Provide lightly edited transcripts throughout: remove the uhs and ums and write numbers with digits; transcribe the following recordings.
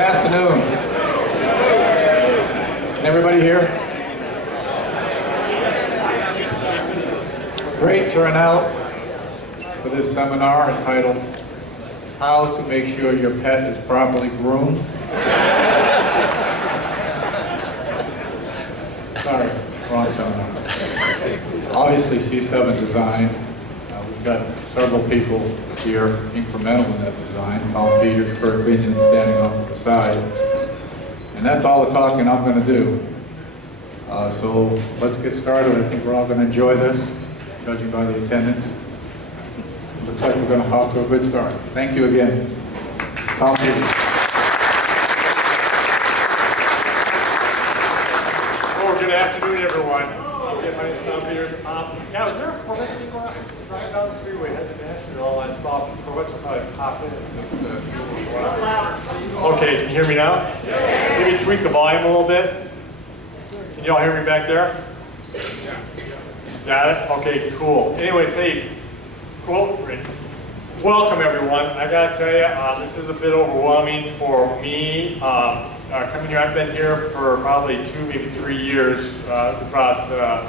afternoon. Can everybody hear? Great turnout for this seminar entitled How to Make Sure Your Pet is Properly Groomed. Sorry, wrong seminar. Obviously C7 design. We've got several people here incremental in that design. Colin Peters, Kirk Bennion standing off to the side. And that's all the talking I'm going to do. So let's get started. I think we're all going to enjoy this, judging by the attendance. Looks like we're going to off to a good start. Thank you again. Colin Peters. Good afternoon, everyone. Again, my name is Tom Peters. Yeah, was there a Corvette thing going on? I was driving down the freeway, had to ask you all. I saw Corvettes. I thought I'd pop in and just see what was going on. Okay, can you hear me now? Maybe tweak the volume a little bit. Can you all hear me back there? Got it? Okay, cool. Anyways, hey, cool. Great. Welcome, everyone. I gotta tell you, this is a bit overwhelming for me. Coming here, I've been here for probably 2, maybe 3 years. We brought a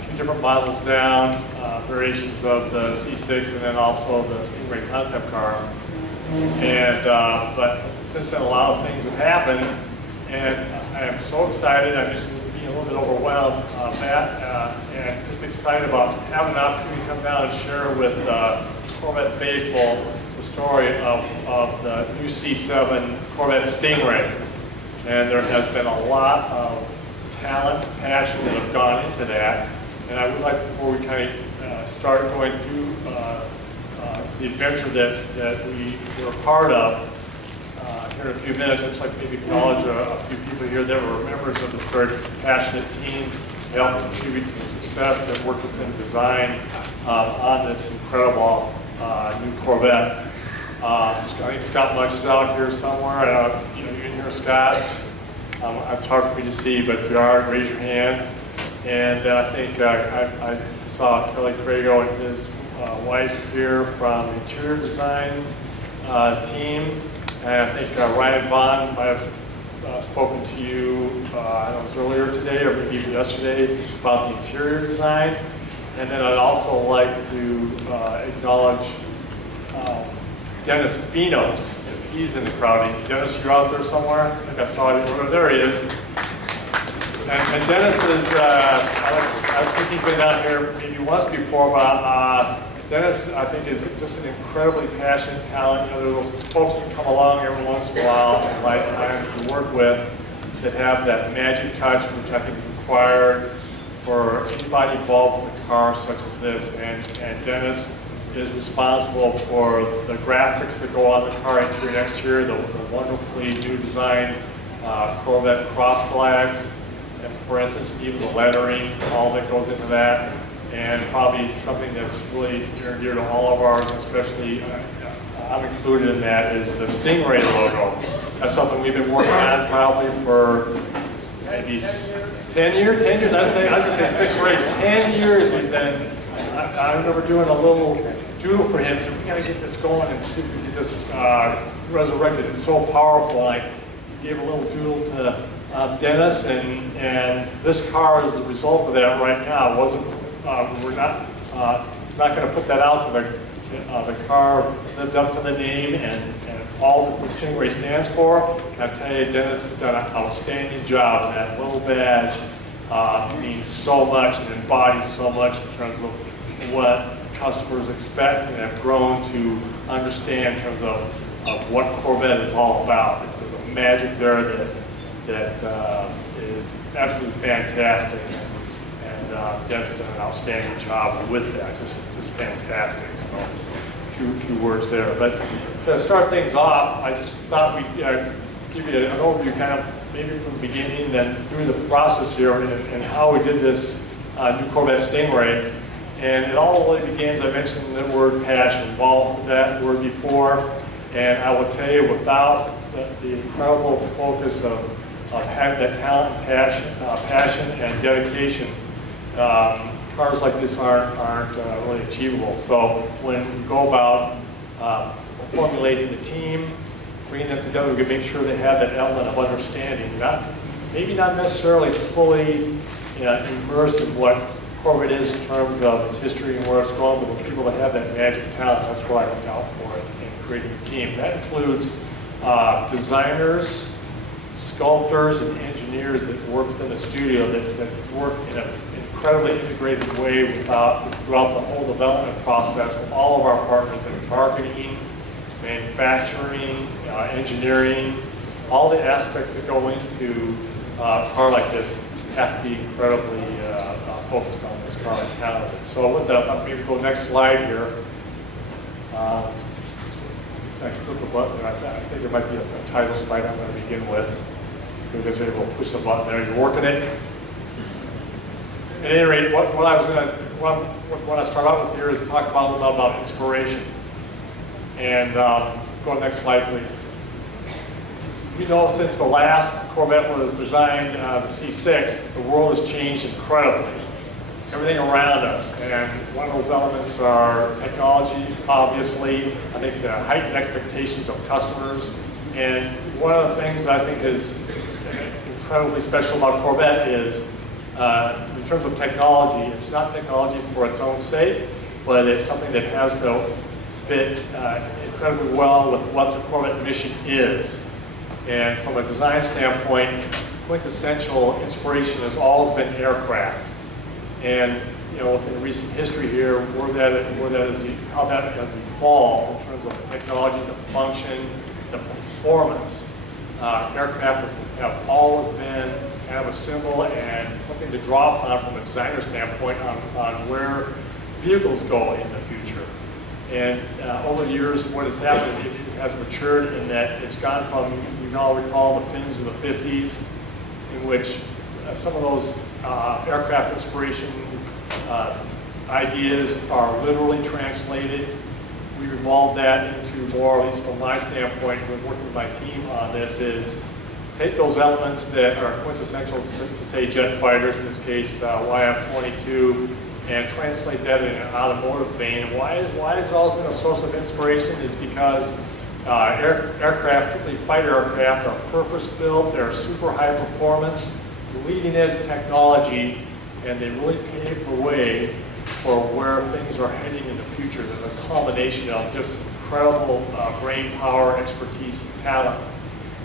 few different models down, variations of the C6 and then also the STINGRAY concept car. And but since then, a lot of things have happened, and I am so excited. I'm just being a little bit overwhelmed, Matt, and just excited about having an opportunity to come down and share with Corvette faithful the story of the new C7 Corvette Stingray. And there has been a lot of talent, passion that have gone into that. And I would like, before we kind of start going through the adventure that we were a part of here in a few minutes, I'd just like to maybe acknowledge a few people here that were members of this very passionate team to help contribute to the success that worked within design on this incredible new Corvette. I think Scott Mudge is out here somewhere. You can hear Scott. It's hard for me to see, but if you are, raise your hand. And I think I saw Kelly Crago and his wife here from the interior design team. And I think Ryan Vaughn might have spoken to you, I don't know, it was earlier today or maybe even yesterday about the interior design. And then I'd also like to acknowledge Dennis Finos, if he's in the crowd. Dennis, you're out there somewhere? I think I saw him. Oh, there he is. And Dennis is, I think he's been down here maybe once before, but Dennis, I think, is just an incredibly passionate talent. You know, there are those folks that come along every once in a while in a lifetime to work with that have that magic touch, which I think is required for anybody involved with a car such as this. And Dennis is responsible for the graphics that go on the car interior and exterior, the wonderfully new design Corvette cross flags, and for instance, even the lettering, all that goes into that. And probably something that's really near and dear to all of ours, especially I'm included in that, is the Stingray logo. That's something we've been working on probably for maybe 10 years. 10 years, I'd say 6 or 8. 10 years we've been. I remember doing a little doodle for him. Said, we got to get this going and see if we can get this resurrected. It's so powerful. I gave a little doodle to Dennis, and this car is the result of that right now. It wasn't. We're not going to put that out to the car lived up to the name and all that the Stingray stands for. And I tell you, Dennis has done an outstanding job. That little badge means so much and embodies so much in terms of what customers expect and have grown to understand in terms of what Corvette is all about. There's a magic there that is absolutely fantastic. Dennis done an outstanding job with that, just fantastic. So, a few words there. But to start things off, I just thought we'd give you an overview, kind of maybe from the beginning, then through the process here, and how we did this new Corvette Stingray. And it all really begins. I mentioned the word passion, involved with that word before, and I will tell you, without the incredible focus of having that talent, passion, and dedication. Cars like this aren't really achievable. So when we go about formulating the team, bringing them together, we can make sure they have that element of understanding. Maybe not necessarily fully immersed in what Corvette is in terms of its history and where it's going, but the people that have that magic talent, that's what I look out for in creating a team. That includes designers, sculptors, and engineers that work within the studio that work in an incredibly integrated way throughout the whole development process with all of our partners in marketing, manufacturing, engineering, all the aspects that go into a car like this have to be incredibly focused on this car and talented. So with that, maybe go next slide here. I click the button. I think there might be a title slide I'm going to begin with. You guys are able to push the button there. You're working it. At any rate, what I start out with here is talk about a little about inspiration. And go to the next slide, please. We know since the last Corvette was designed, the C6, the world has changed incredibly. Everything around us, and one of those elements are technology, obviously. I think the heightened expectations of customers, and one of the things I think is incredibly special about Corvette is, in terms of technology, it's not technology for its own sake, but it's something that has to fit incredibly well with what the Corvette mission is. And from a design standpoint, quintessential inspiration has always been aircraft. And in recent history here, how that has evolved in terms of the technology, the function, the performance. Aircraft have always been kind of a symbol and something to draw upon from a designer standpoint on where vehicles go in the future. And over the years, what has happened, it has matured in that it's gone from, you can all recall the fins of the 50s, in which some of those aircraft inspiration ideas are literally translated. We've evolved that into more, at least from my standpoint, with working with my team on this, is take those elements that are quintessential to say jet fighters, in this case YF-22, and translate that in an automotive vein. And why has it always been a source of inspiration is because aircraft, particularly fighter aircraft, are purpose-built, they're super high performance, leading edge technology, and they really pave the way for where things are heading in the future. There's a combination of just incredible brain power, expertise, and talent.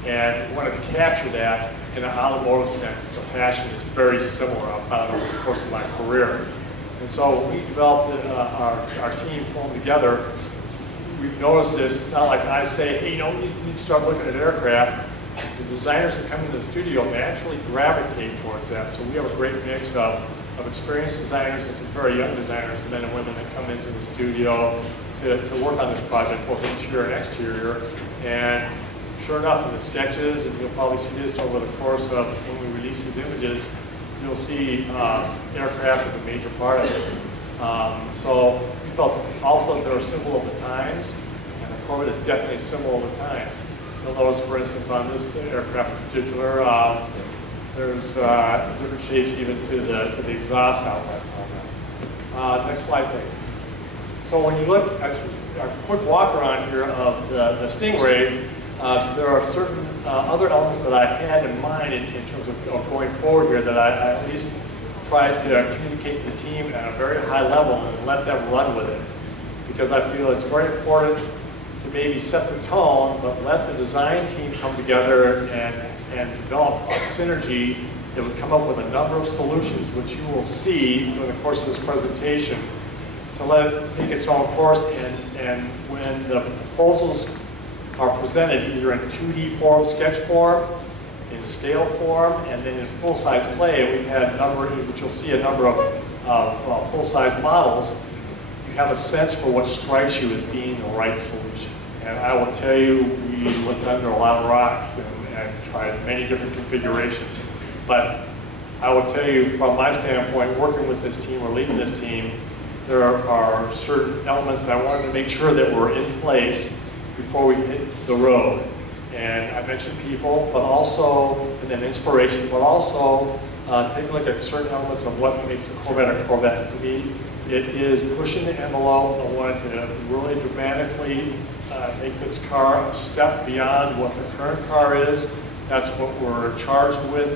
And we want to capture that in an automotive sense. The passion is very similar, I've found over the course of my career. And so we developed our team pulling together. We've noticed this. It's not like I say, hey, you need to start looking at aircraft. The designers that come into the studio naturally gravitate towards that. So we have a great mix of experienced designers and some very young designers, men and women that come into the studio to work on this project, both interior and exterior. And sure enough, in the sketches, and you'll probably see this over the course of when we release these images, you'll see aircraft as a major part of it. So we felt also they're a symbol of the times, and the Corvette is definitely a symbol of the times. You'll notice, for instance, on this aircraft in particular, there's different shapes even to the exhaust outlets on that. Next slide, please. So when you look at a quick walk around here of the STINGRAY, there are certain other elements that I had in mind in terms of going forward here that I at least tried to communicate to the team at a very high level and let them run with it. Because I feel it's very important to maybe set the tone, but let the design team come together and develop a synergy that would come up with a number of solutions, which you will see during the course of this presentation, to let it take its own course. And when the proposals are presented either in 2D form, sketch form, in scale form, and then in full-size clay, we've had a number, which you'll see a number of full-size models. You have a sense for what strikes you as being the right solution. And I will tell you, we looked under a lot of rocks and tried many different configurations. But I will tell you, from my standpoint, working with this team or leading this team, there are certain elements I wanted to make sure that were in place before we hit the road. And I mentioned people, but also, and then inspiration, but also take a look at certain elements of what makes a Corvette a Corvette. To me, it is pushing the envelope. I wanted to really dramatically make this car a step beyond what the current car is. That's what we're charged with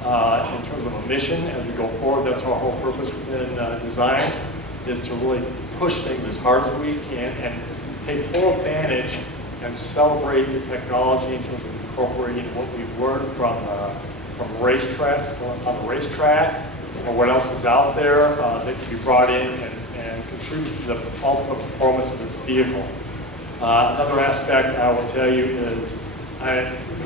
in terms of a mission as we go forward. That's our whole purpose within design, is to really push things as hard as we can and take full advantage and celebrate the technology in terms of incorporating what we've learned from on the racetrack, or what else is out there that can be brought in and contribute to the ultimate performance of this vehicle. Another aspect I will tell you is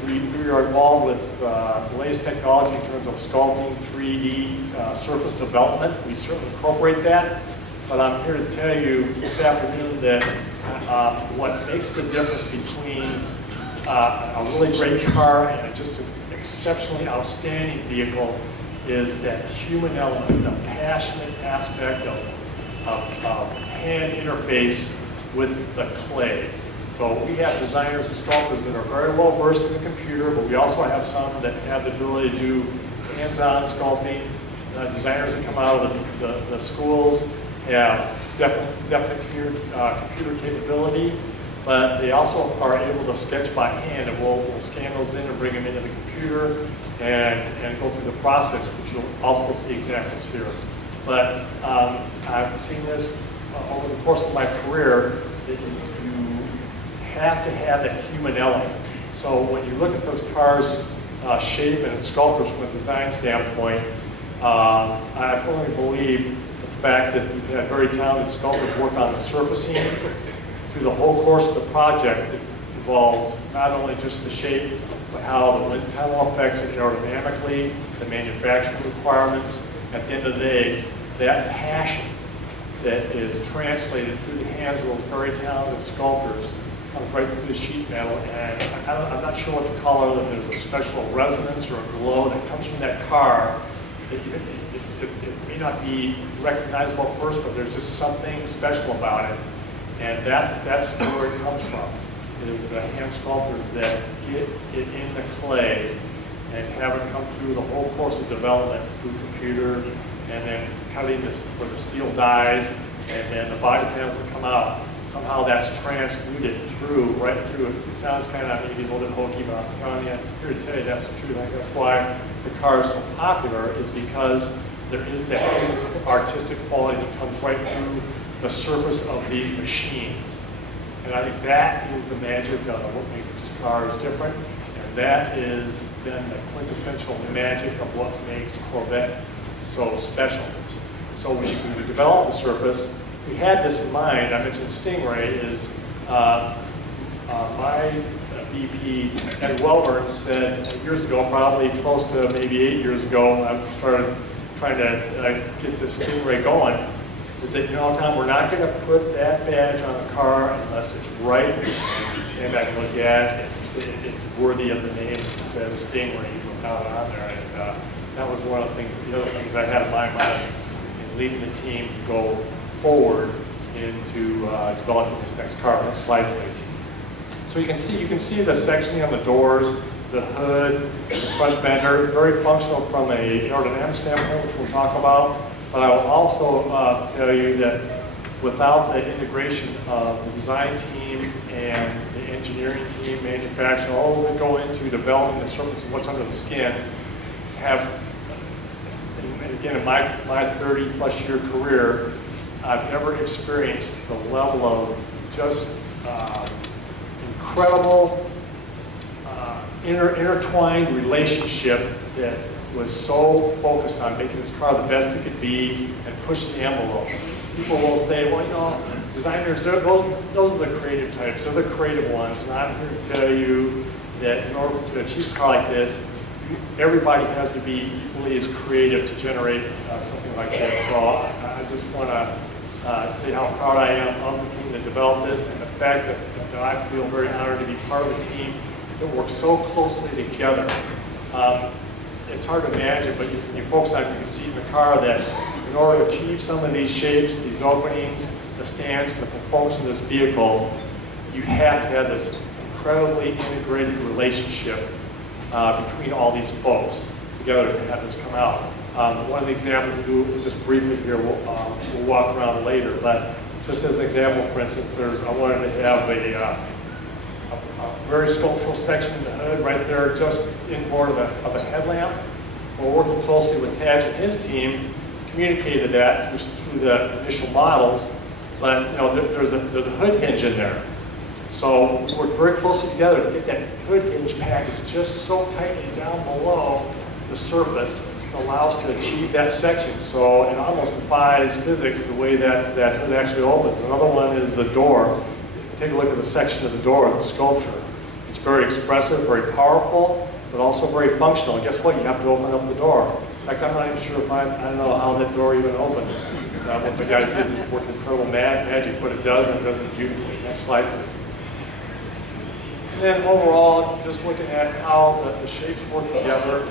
we are involved with the latest technology in terms of sculpting 3D surface development. We certainly incorporate that, but I'm here to tell you this afternoon that what makes the difference between a really great car and just an exceptionally outstanding vehicle is that human element, the passionate aspect of hand interface with the clay. So we have designers and sculptors that are very well versed in the computer, but we also have some that have the ability to do hands-on sculpting. Designers that come out of the schools have definite computer capability, but they also are able to sketch by hand, and we'll scan those in and bring them into the computer and go through the process, which you'll also see examples here. But I've seen this over the course of my career, that you have to have that human element. So when you look at those cars' shape and sculptures from a design standpoint, I firmly believe the fact that we've had very talented sculptors work on the surfacing through the whole course of the project. It involves not only just the shape, but how the wind tunnel affects it aerodynamically, the manufacturing requirements. At the end of the day, that passion that is translated through the hands of those very talented sculptors comes right through the sheet metal, and I'm not sure what to call it, if there's a special resonance or a glow that comes from that car. It may not be recognizable at first, but there's just something special about it, and that's where it comes from, is the hand sculptors that get it in the clay and have it come through the whole course of development through computer, and then cutting this where the steel dies, and then the body panels that come out. Somehow that's transmuted right through. It sounds kind of maybe a little bit hokey, but I'm telling you, here to tell you that's the truth. I think that's why the car is so popular, is because there is that artistic quality that comes right through the surface of these machines. And I think that is the magic of what makes cars different, and that is then the quintessential magic of what makes Corvette so special. So when we developed the surface, we had this in mind. I mentioned STINGRAY is my VP, Ed Welburn, said years ago, probably close to maybe 8 years ago, I started trying to get this STINGRAY going, is that, Tom, we're not going to put that badge on the car unless it's right. And you stand back and look at it, it's worthy of the name that says STINGRAY. You look out on there, and that was one of the other things I had in my mind in leading the team to go forward into developing this next car. Next slide, please. So you can see the sectioning on the doors, the hood, the front fender, very functional from a aerodynamic standpoint, which we'll talk about. But I will also tell you that without the integration of the design team and the engineering team, manufacturing, all those that go into developing the surface of what's under the skin, have, and again, in my 30-plus year career, I've never experienced the level of just incredible intertwined relationship that was so focused on making this car the best it could be and push the envelope. People will say, well, designers, those are the creative types, they're the creative ones, and I'm here to tell you that in order to achieve a car like this, everybody has to be equally as creative to generate something like this. So I just want to say how proud I am of the team that developed this, and the fact that I feel very honored to be part of a team that works so closely together. It's hard to imagine, but you focus on, you can see in the car that in order to achieve some of these shapes, these openings, the stance, the performance of this vehicle, you have to have this incredibly integrated relationship between all these folks together to have this come out. One of the examples we do just briefly here, we'll walk around later, but Just as an example, for instance, I wanted to have a very sculptural section in the hood right there, just inboard of a headlamp. We're working closely with Taj and his team, communicated that through the initial models, but there's a hood hinge in there. So we worked very closely together to get that hood hinge package just so tightly down below the surface to allow us to achieve that section. So it almost defies physics the way that hood actually opens. Another one is the door. Take a look at the section of the door, the sculpture. It's very expressive, very powerful, but also very functional. And guess what? You have to open up the door. In fact, I'm not even sure if I don't know how that door even opens. What the guy did is work incredible magic, but it does, and it does it beautifully. Next slide, please. And then overall, just looking at how the shapes work together,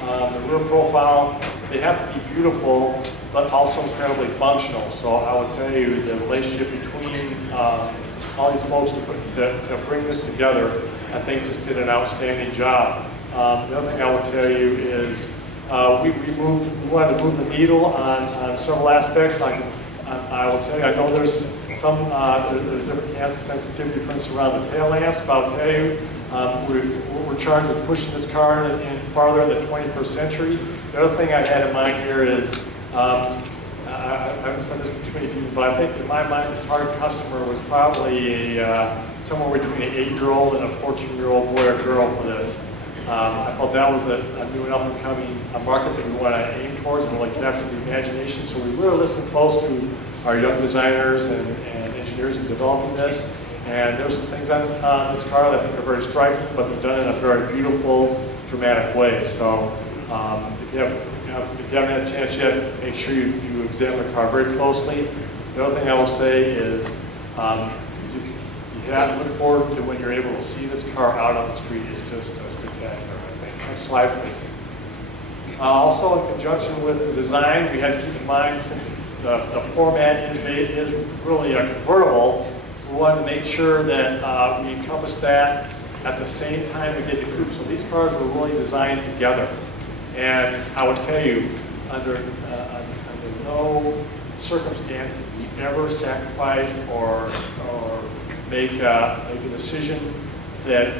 the rear profile, they have to be beautiful, but also incredibly functional. So I would tell you the relationship between all these folks to bring this together, I think just did an outstanding job. The other thing I would tell you is we wanted to move the needle on several aspects. I will tell you, I know there's there's different sensitivity differences around the tail lamps, but I'll tell you, we're charged with pushing this car in farther in the 21st century. The other thing I had in mind here is, I haven't said this to too many people, but I think in my mind the target customer was probably somewhere between an 8-year-old and a 14-year-old boy or girl for this. I felt that was a new and up-and-coming market that we want to aim towards and like capture the imagination. So we really listened close to our young designers and engineers in developing this. And there's some things on this car that I think are very striking, but they're done in a very beautiful, dramatic way. So if you haven't had a chance yet, make sure you examine the car very closely. The other thing I will say is you have to look forward to when you're able to see this car out on the street. It's just spectacular, I think. Next slide, please. Also, in conjunction with the design, we had to keep in mind, since the format is really a convertible, we wanted to make sure that we encompass that at the same time we get the coupe. So these cars were really designed together. And I would tell you, under no circumstance did we ever sacrifice or make a decision that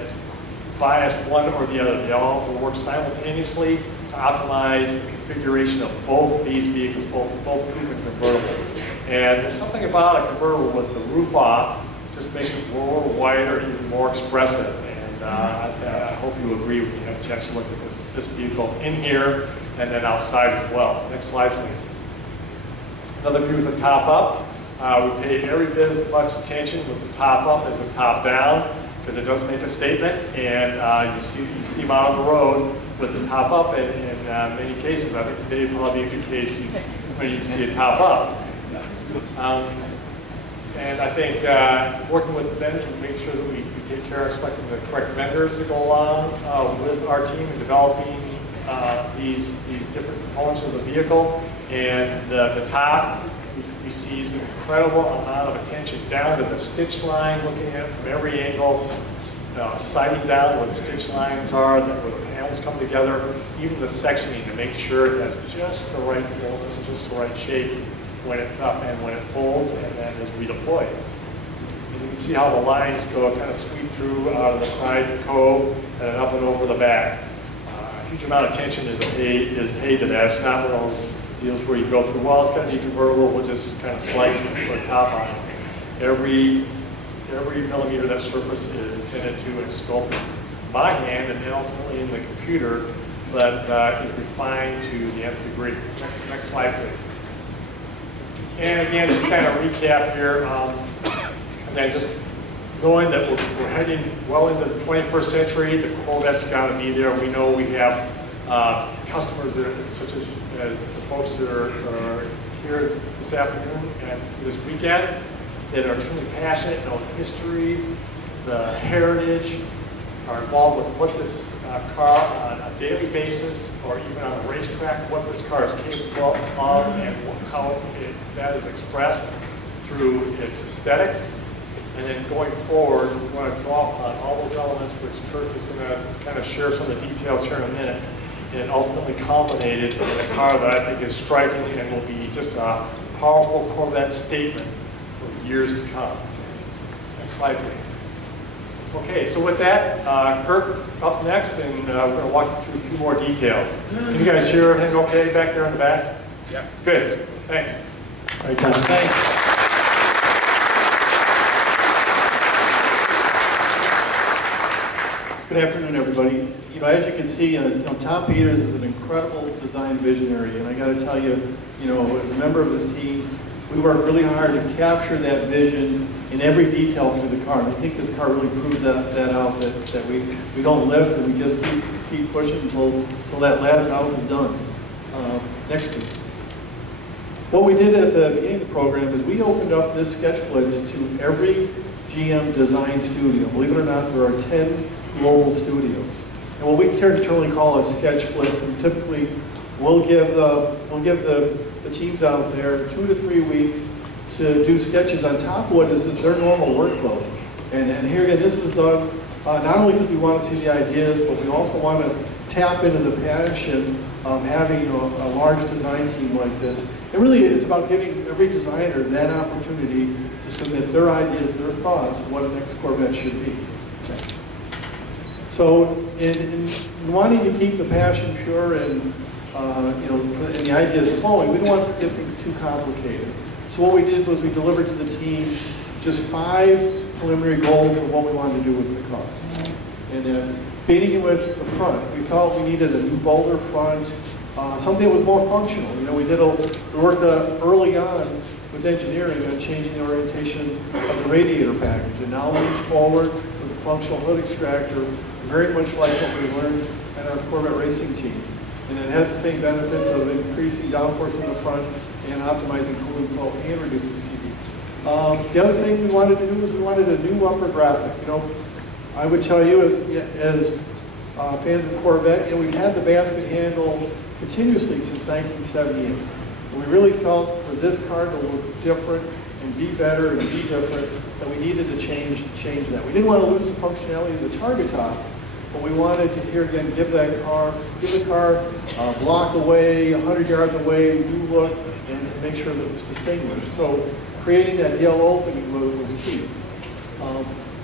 biased one or the other. They all will work simultaneously to optimize the configuration of both these vehicles, both coupe and convertible. And there's something about a convertible with the roof off just makes it lower, wider, even more expressive. And I hope you agree when you have a chance to look at this vehicle in here and then outside as well. Next slide, please. Another view of the top up. We pay every bit as much attention with the top up as the top down because it does make a statement. And you see them out on the road with the top up. And in many cases, I think today would probably be a good case when you can see a top up. And I think working with the vendors, we make sure that we take care of selecting the correct vendors that go along with our team in developing these different components of the vehicle. And the top receives an incredible amount of attention down to the stitch line, looking at it from every angle, sighting down where the stitch lines are, where the panels come together, even the sectioning to make sure it has just the right fullness, just the right shape when it's up and when it folds and then is redeployed. And you can see how the lines go, kind of sweep through out of the side cove and then up and over the back. A huge amount of attention is paid to that. It's not one of those deals where you go through, well, it's going to be convertible, we'll just kind of slice it and put a top on it. Every millimeter of that surface is intended to and sculpted by hand and then ultimately in the computer, but is refined to the nth degree. Next slide, please. And again, just kind of recap here, again, just knowing that we're heading well into the 21st century, the Corvette's got to be there. We know we have customers that are, such as the folks that are here this afternoon and this weekend that are truly passionate, know the history, the heritage, are involved with what this car on a daily basis or even on the racetrack, what this car is capable of and how that is expressed through its aesthetics. And then going forward, we want to draw upon all those elements, which Kirk is going to kind of share some of the details here in a minute, and ultimately culminated in a car that I think is striking and will be just a powerful Corvette statement for years to come. Next slide, please. Okay, so with that, Kirk up next, and we're going to walk you through a few more details. Can you guys hear everything okay back there in the back? Yeah. Good, thanks. All right, guys, thanks. Good afternoon, everybody. You know, as you can see, Tom Peters is an incredible design visionary, and I got to tell you, as a member of this team, we worked really hard to capture that vision in every detail through the car. And I think this car really proves that out, that we don't lift and we just keep pushing until that last house is done. Next, please. What we did at the beginning of the program is we opened up this sketch blitz to every GM design studio. Believe it or not, there are 10 global studios. And what we traditionally call a sketch blitz, and typically we'll give the teams out there 2 to 3 weeks to do sketches on top of what is their normal workload. And here again, this is done not only because we want to see the ideas, but we also want to tap into the passion of having a large design team like this. And really, it's about giving every designer that opportunity to submit their ideas, their thoughts of what a next Corvette should be. Okay. So, in wanting to keep the passion pure and and the ideas flowing, we don't want to get things too complicated. So what we did was we delivered to the team just 5 preliminary goals of what we wanted to do with the car. And beginning with the front, we felt we needed a new bolder front, something that was more functional. We worked early on with engineering on changing the orientation of the radiator package, and now leans forward with a functional hood extractor, very much like what we learned at our Corvette racing team. And it has the same benefits of increasing downforce in the front and optimizing cooling flow and reducing CV. The other thing we wanted to do is we wanted a new upper graphic. I would tell you as fans of Corvette, we've had the basket handle continuously since 1978. And we really felt for this car to look different and be better and be different that we needed to change that. We didn't want to lose the functionality of the target top, but we wanted to, here again, give the car a block away, 100 yards away, new look, and make sure that it's distinguished. So creating that yellow opening was key.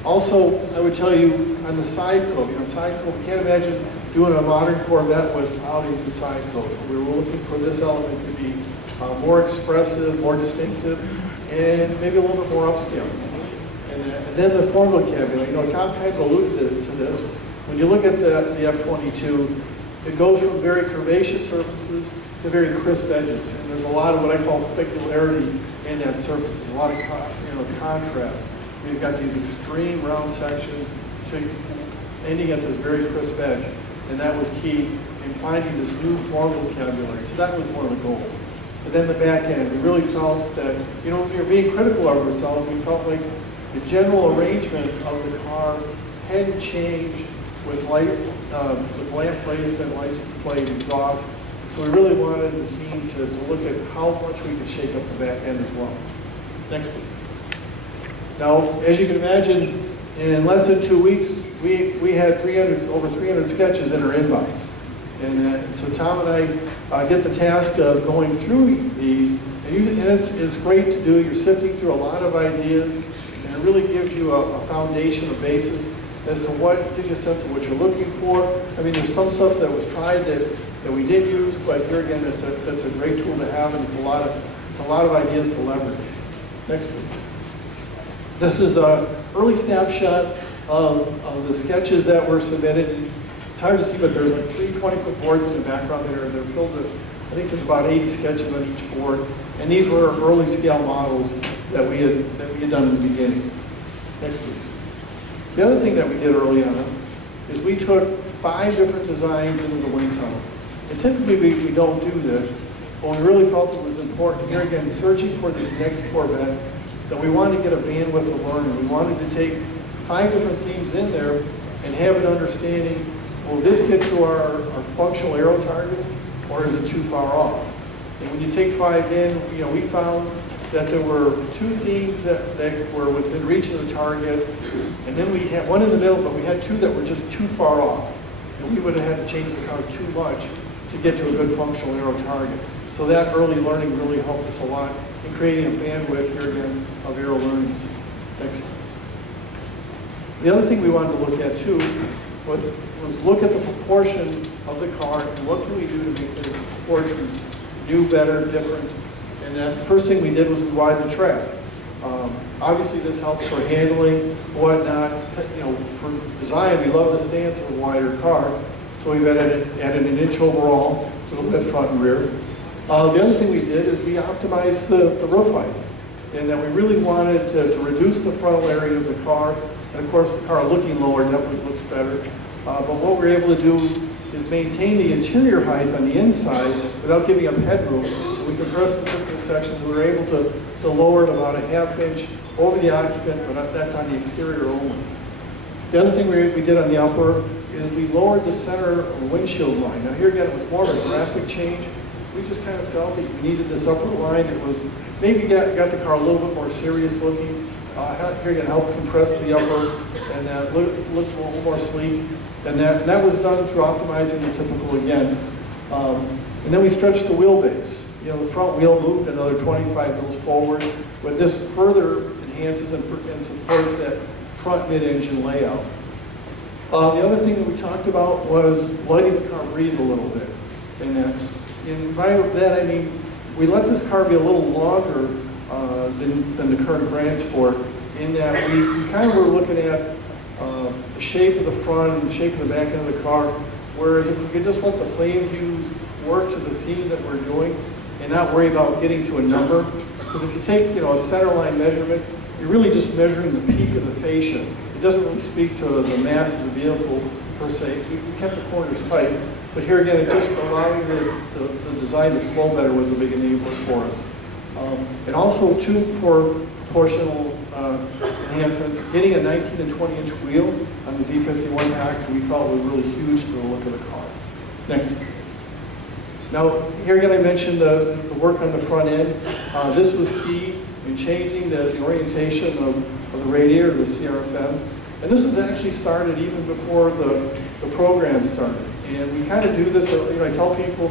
Also, I would tell you on the side coat, we can't imagine doing a modern Corvette without a new side coat. So we were looking for this element to be more expressive, more distinctive, and maybe a little bit more upscale. And then the formula vocabulary. Tom kind of alluded to this. When you look at the F-22, it goes from very curvaceous surfaces to very crisp edges. And there's a lot of what I call specularity in that surface. A lot of contrast. We've got these extreme round sections ending at this very crisp edge. And that was key in finding this new formula vocabulary. So that was one of the goals. But then the back end, we really felt that, when we were being critical of ourselves, we felt like the general arrangement of the car hadn't changed with lamp placement, license plate, exhaust. So we really wanted the team to look at how much we could shake up the back end as well. Next, please. Now, as you can imagine, in less than 2 weeks, we had over 300 sketches in our inbox. And so Tom and I get the task of going through these, and it's great to do. You're sifting through a lot of ideas, and it really gives you a foundation, a basis, as to what gives you a sense of what you're looking for. I mean, there's some stuff that was tried that we did use, but here again, that's a great tool to have, and it's a lot of ideas to leverage. Next, please. This is an early snapshot of the sketches that were submitted. It's hard to see, but there's like 3 20-foot boards in the background there, and they're filled with, I think there's about 80 sketches on each board. And these were early scale models that we had done in the beginning. Next, please. The other thing that we did early on is we took 5 different designs into the wind tunnel. And typically we don't do this, but we really felt it was important, here again, searching for this next Corvette, that we wanted to get a bandwidth of learning. We wanted to take 5 different themes in there and have an understanding, will this get to our functional aero targets, or is it too far off? And when you take 5 in, we found that there were 2 themes that were within reach of the target, and then we had one in the middle, but we had 2 that were just too far off. And we would have had to change the car too much to get to a good functional aero target. So that early learning really helped us a lot and creating a bandwidth here again of aero learnings. Next. The other thing we wanted to look at too was look at the proportion of the car and what can we do to make the proportions new, better, different. And then the first thing we did was we widened the track. Obviously this helps for handling, whatnot. You know, for design, we love the stance of a wider car. So we've added an inch overall to the width, front and rear. The other thing we did is we optimized the roof height. And then we really wanted to reduce the frontal area of the car. And of course, the car looking lower definitely looks better. But what we're able to do is maintain the interior height on the inside without giving up headroom. We compressed the typical sections. We were able to lower it about a ½ inch over the occupant, but that's on the exterior only. The other thing we did on the upper is we lowered the center windshield line. Now here again, it was more of a graphic change. We just kind of felt that we needed this upper line. It was maybe got the car a little bit more serious looking. Here again, helped compress the upper and that looked a little more sleek. And that was done through optimizing the typical again. And then we stretched the wheelbase. You know, the front wheel moved another 25 mils forward, but this further enhances and supports that front mid-engine layout. The other thing that we talked about was letting the car breathe a little bit. And that's, by that I mean, we let this car be a little longer than the current Grand Sport, in that we kind of were looking at the shape of the front and the shape of the back end of the car, whereas if we could just let the plane views work to the theme that we're doing and not worry about getting to a number. Because if you take, you know, a center line measurement, you're really just measuring the peak of the fascia. It doesn't really speak to the mass of the vehicle per se. We kept the corners tight, but here again, it just allowing the design to flow better was a big enabler for us. And also too, for proportional enhancements, getting a 19 and 20 inch wheel on the Z51 pack we felt was really huge to the look of the car. Next. Now, here again I mentioned the work on the front end. This was key in changing the orientation of the radiator, the CRFM. And this was actually started even before the program started. And we kind of do this, you know, I tell people,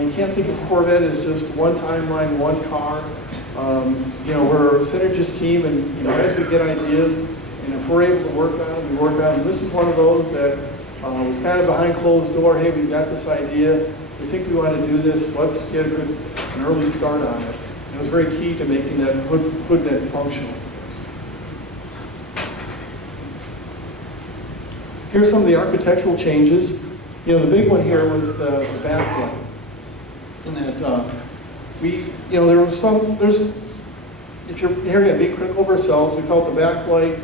you can't think of Corvette as just one timeline, one car. You know, we're a synergist team, and you know, as we get ideas, and if we're able to work on them, we work on them. This is one of those that was kind of behind closed door. Hey, we've got this idea. We think we want to do this. Let's get an early start on it. And it was very key to making that hood net functional. Here's some of the architectural changes. You know, the big one here was the backlight. And that you know, if you're here again being critical of ourselves, we felt the backlight.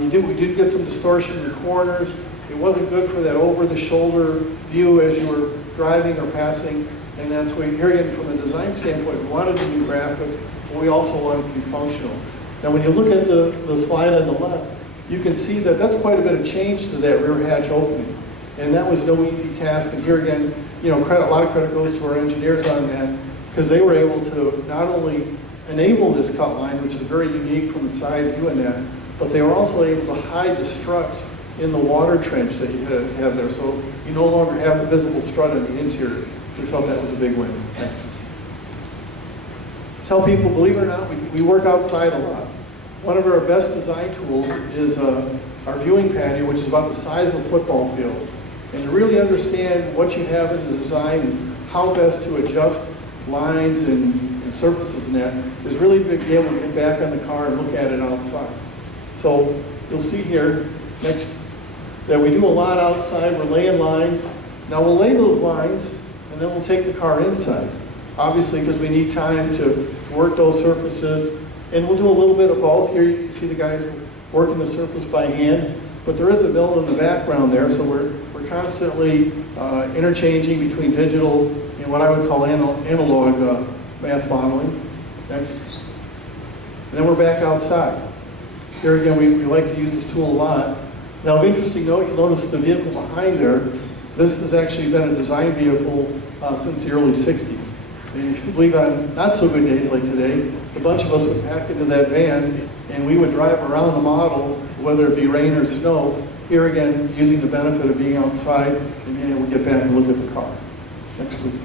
We did get some distortion in the corners. It wasn't good for that over-the-shoulder view as you were driving or passing. And that's why here again, from a design standpoint, we wanted to be graphic, but we also wanted to be functional. Now, when you look at the slide on the left, you can see that that's quite a bit of change to that rear hatch opening. And that was no easy task. And here again, you know, a lot of credit goes to our engineers on that, because they were able to not only enable this cut line, which is very unique from the side view in that, but they were also able to hide the strut in the water trench that you have there. So you no longer have the visible strut in the interior. We felt that was a big win. Thanks. Tell people, believe it or not, we work outside a lot. One of our best design tools is our viewing patio, which is about the size of a football field. And to really understand what you have in the design and how best to adjust lines and surfaces and that is really to be able to get back on the car and look at it outside. So you'll see here next that we do a lot outside. We're laying lines. Now we'll lay those lines and then we'll take the car inside. Obviously, because we need time to work those surfaces. And we'll do a little bit of both. Here you see the guys working the surface by hand, but there is a mill in the background there, so we're constantly interchanging between digital and what I would call analog math modeling. Next. And then we're back outside. Here again, we like to use this tool a lot. Now, of interesting note, you'll notice the vehicle behind there. This has actually been a design vehicle since the early 60s. And if you believe on not so good days like today, a bunch of us would pack into that van and we would drive around the model, whether it be rain or snow, here again, using the benefit of being outside and being able to get back and look at the car. Next, please.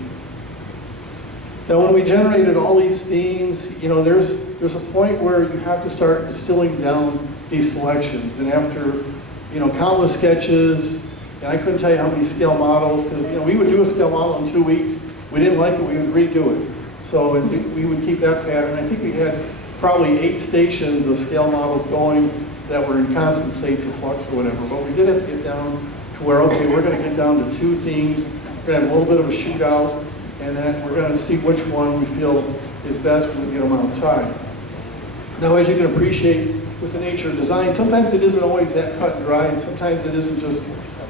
Now, when we generated all these themes, you know, there's a point where you have to start distilling down these selections. And after, you know, countless sketches, and I couldn't tell you how many scale models, because, you know, we would do a scale model in 2 weeks. We didn't like it, we would redo it. So we would keep that pattern. I think we had probably 8 stations of scale models going that were in constant states of flux or whatever. But we did have to get down to where, okay, we're going to get down to 2 themes. We're going to have a little bit of a shootout, and then we're going to see which one we feel is best when we get them outside. Now, as you can appreciate with the nature of design, sometimes it isn't always that cut and dry, and sometimes it isn't just,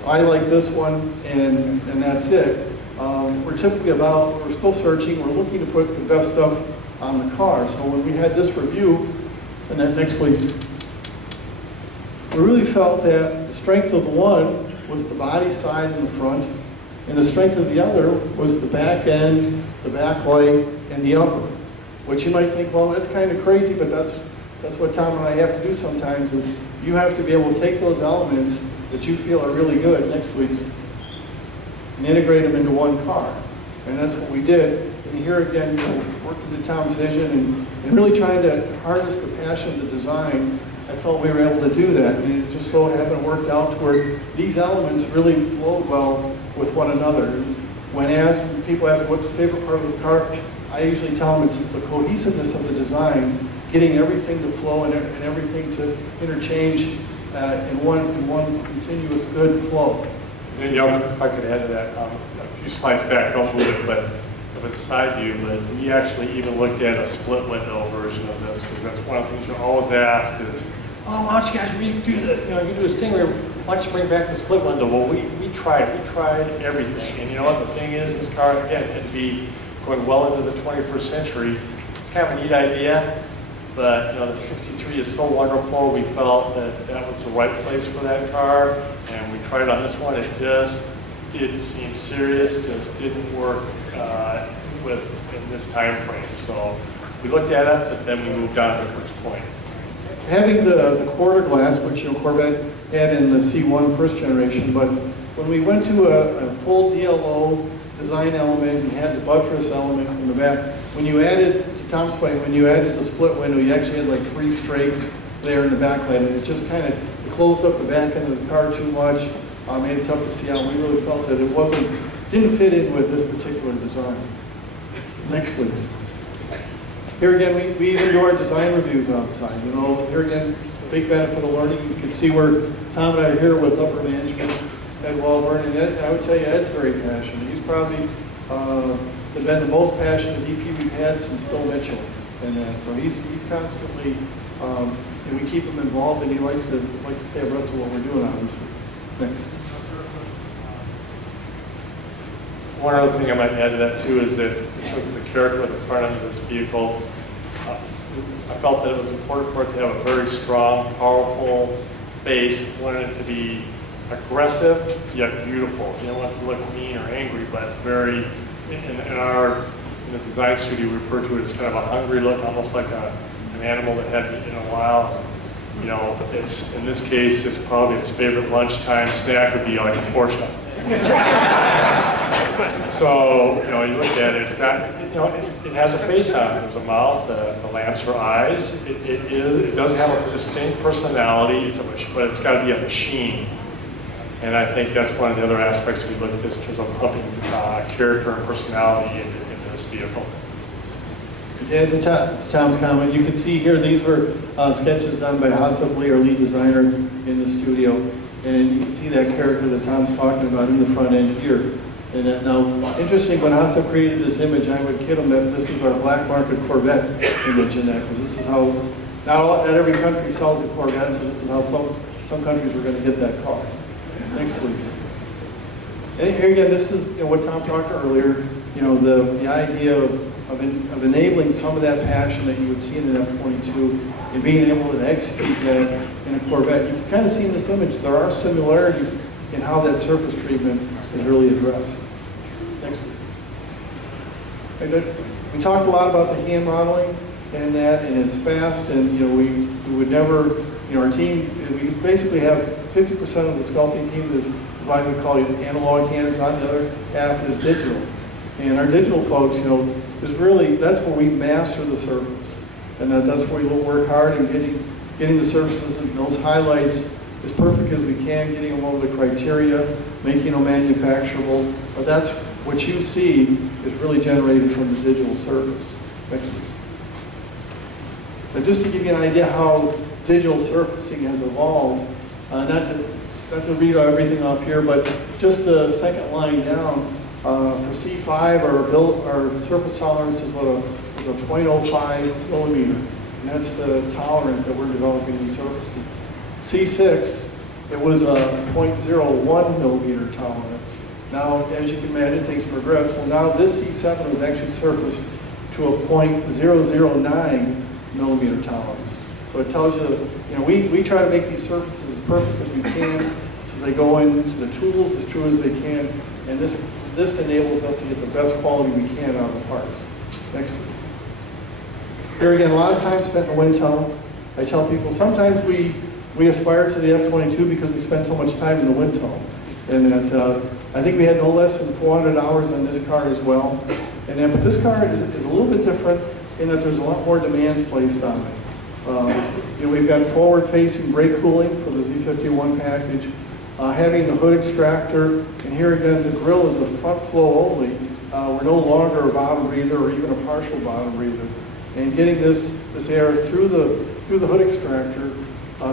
I like this one, and that's it. We're typically we're still searching, we're looking to put the best stuff on the car. So when we had this review, and then next please, we really felt that the strength of the one was the body side in the front, and the strength of the other was the back end, the back light, and the upper. Which you might think, well, that's kind of crazy, but that's what Tom and I have to do sometimes, is you have to be able to take those elements that you feel are really good, next please, and integrate them into one car. And that's what we did. And here again, you know, working to Tom's vision and really trying to harness the passion of the design, I felt we were able to do that. And it just so happened worked out to where these elements really flowed well with one another. When people ask what's the favorite part of the car, I usually tell them it's the cohesiveness of the design, getting everything to flow and everything to interchange in one continuous good flow. And if I could add to that, a few slides back, don't move it, but it was a side view, but we actually even looked at a split window version of this, because that's one of the things you're always asked is, oh, why don't you guys redo the, you know, you do a Stingray, why don't you bring back the split window? Well, we tried everything, and you know what the thing is, this car, again, it'd be going well into the 21st century. It's kind of a neat idea, but you know, the 63 is so wonderful, we felt that that was the right place for that car, and we tried it on this one. It just didn't seem serious, just didn't work in this time frame. So we looked at it, but then we moved on to Kirk's point. Having the quarter glass, which, you know, Corvette had in the C1 first generation, but when we went to a full DLO design element and had the buttress element in the back, when you added, to Tom's point, when you added the split window, you actually had like 3 strakes there in the backlight, and it just kind of closed up the back end of the car too much, made it tough to see out. We really felt that it didn't fit in with this particular design. Next, please. Here again, we even do our design reviews outside. You know, here again, big benefit of learning. You can see where Tom and I are here with upper management at Walburn, and Ed, I would tell you, Ed's very passionate. He's probably been the most passionate EP we've had since Bill Mitchell, and so he's constantly, and we keep him involved, and he likes to stay abreast of what we're doing, obviously. Next. One other thing I might add to that too is that in terms of the character of the front end of this vehicle, I felt that it was important for it to have a very strong, powerful face. I wanted it to be aggressive yet beautiful. You don't want it to look mean or angry, but very, in the design studio, we refer to it as kind of a hungry look, almost like an animal that hadn't eaten in a while. You know, it's, in this case, it's probably its favorite lunchtime snack would be like a Porsche. So, you know, you look at it, it's got, you know, it has a face on it. There's a mouth, the lamps are eyes. It does have a distinct personality, but it's got to be a machine. And I think that's one of the other aspects we look at this in terms of pumping character and personality into this vehicle. Yeah, to Tom's comment, you can see here, these were sketches done by Hassab Lee, our lead designer in the studio. And you can see that character that Tom's talking about in the front end here. And now, interesting, when Hassab created this image, I would kid him that this is our black market Corvette image in that, because this is how, not every country sells a Corvette, so this is how some countries are going to get that car. Next, please. And here again, this is, you know, what Tom talked earlier, you know, the idea of enabling some of that passion that you would see in an F-22 and being able to execute that in a Corvette. You can kind of see in this image, there are similarities in how that surface treatment is really addressed. Next, please. We talked a lot about the hand modeling and that, and it's fast, and you know, we would never, you know, our team, we basically have 50% of the sculpting team is what I would call analog hands on, the other half is digital. And our digital folks, is really, that's where we master the surface. And that's where we will work hard in getting the surfaces and those highlights as perfect as we can, getting them over the criteria, making them manufacturable. But that's what you see is really generated from the digital surface. Next please. Now just to give you an idea how digital surfacing has evolved, not to read everything off here, but just the second line down, for C5, our surface tolerance is a 0.05 millimeter, and that's the tolerance that we're developing in surfaces. C6, it was a 0.01 millimeter tolerance. Now, as you can imagine, things progress. Well, now this C7 was actually surfaced to a 0.009 millimeter tolerance. So it tells you, we try to make these surfaces as perfect as we can, so they go into the tools as true as they can, and this enables us to get the best quality we can out of the parts. Next please. Here again, a lot of time spent in the wind tunnel. I tell people sometimes we aspire to the F-22 because we spend so much time in the wind tunnel. And that I think we had no less than 400 hours on this car as well. But this car is a little bit different in that there's a lot more demands placed on it. We've got forward-facing brake cooling for the Z51 package, having the hood extractor, and here again the grill is a front flow only. We're no longer a bottom breather or even a partial bottom breather. And getting this air through the hood extractor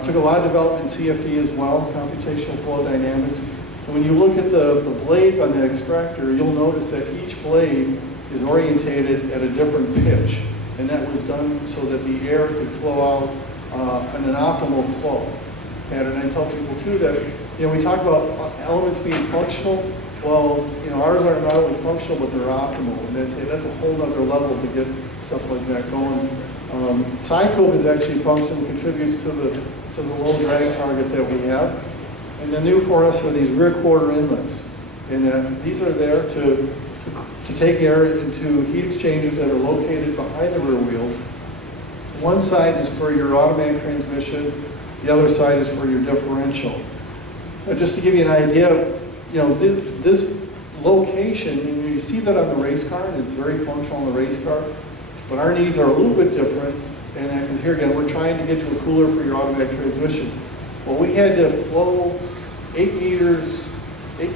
took a lot of development in CFD as well, computational flow dynamics. And when you look at the blades on that extractor, you'll notice that each blade is orientated at a different pitch. And that was done so that the air could flow out in an optimal flow. And I tell people too that, we talk about elements being functional. Well, ours are not only functional, but they're optimal. And that's a whole other level to get stuff like that going. Side cove is actually functional, contributes to the low drag target that we have. And then new for us are these rear quarter inlets. And these are there to take air into heat exchangers that are located behind the rear wheels. One side is for your automatic transmission, the other side is for your differential. Just to give you an idea, this location, you see that on the race car, and it's very functional on the race car, but our needs are a little bit different, and because here again, we're trying to get to a cooler for your automatic transmission. Well, we had to flow 8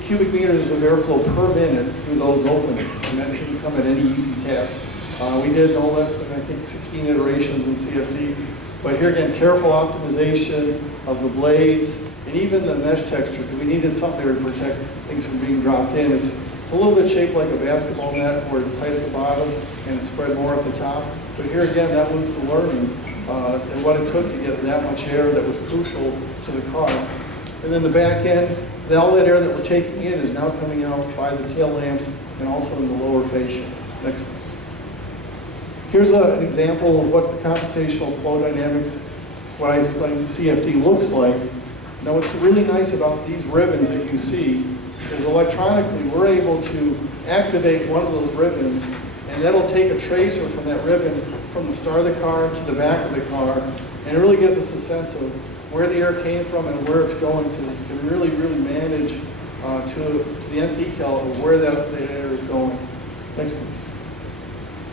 cubic meters of airflow per minute through those openings, and that didn't come at any easy task. We did no less than, I think, 16 iterations in CFD, but here again, careful optimization of the blades, and even the mesh texture, because we needed something there to protect things from being dropped in. It's a little bit shaped like a basketball net, where it's tight at the bottom and it's spread more at the top. But here again, that was the learning and what it took to get that much air that was crucial to the car. And then the back end, all that air that we're taking in is now coming out by the tail lamps and also in the lower fascia. Next please. Here's an example of what the computational flow dynamics, what I like CFD looks like. Now what's really nice about these ribbons that you see is electronically we're able to activate one of those ribbons, and that'll take a tracer from that ribbon from the start of the car to the back of the car, and it really gives us a sense of where the air came from and where it's going, so we can really manage to the nth detail of where that air is going. Next one.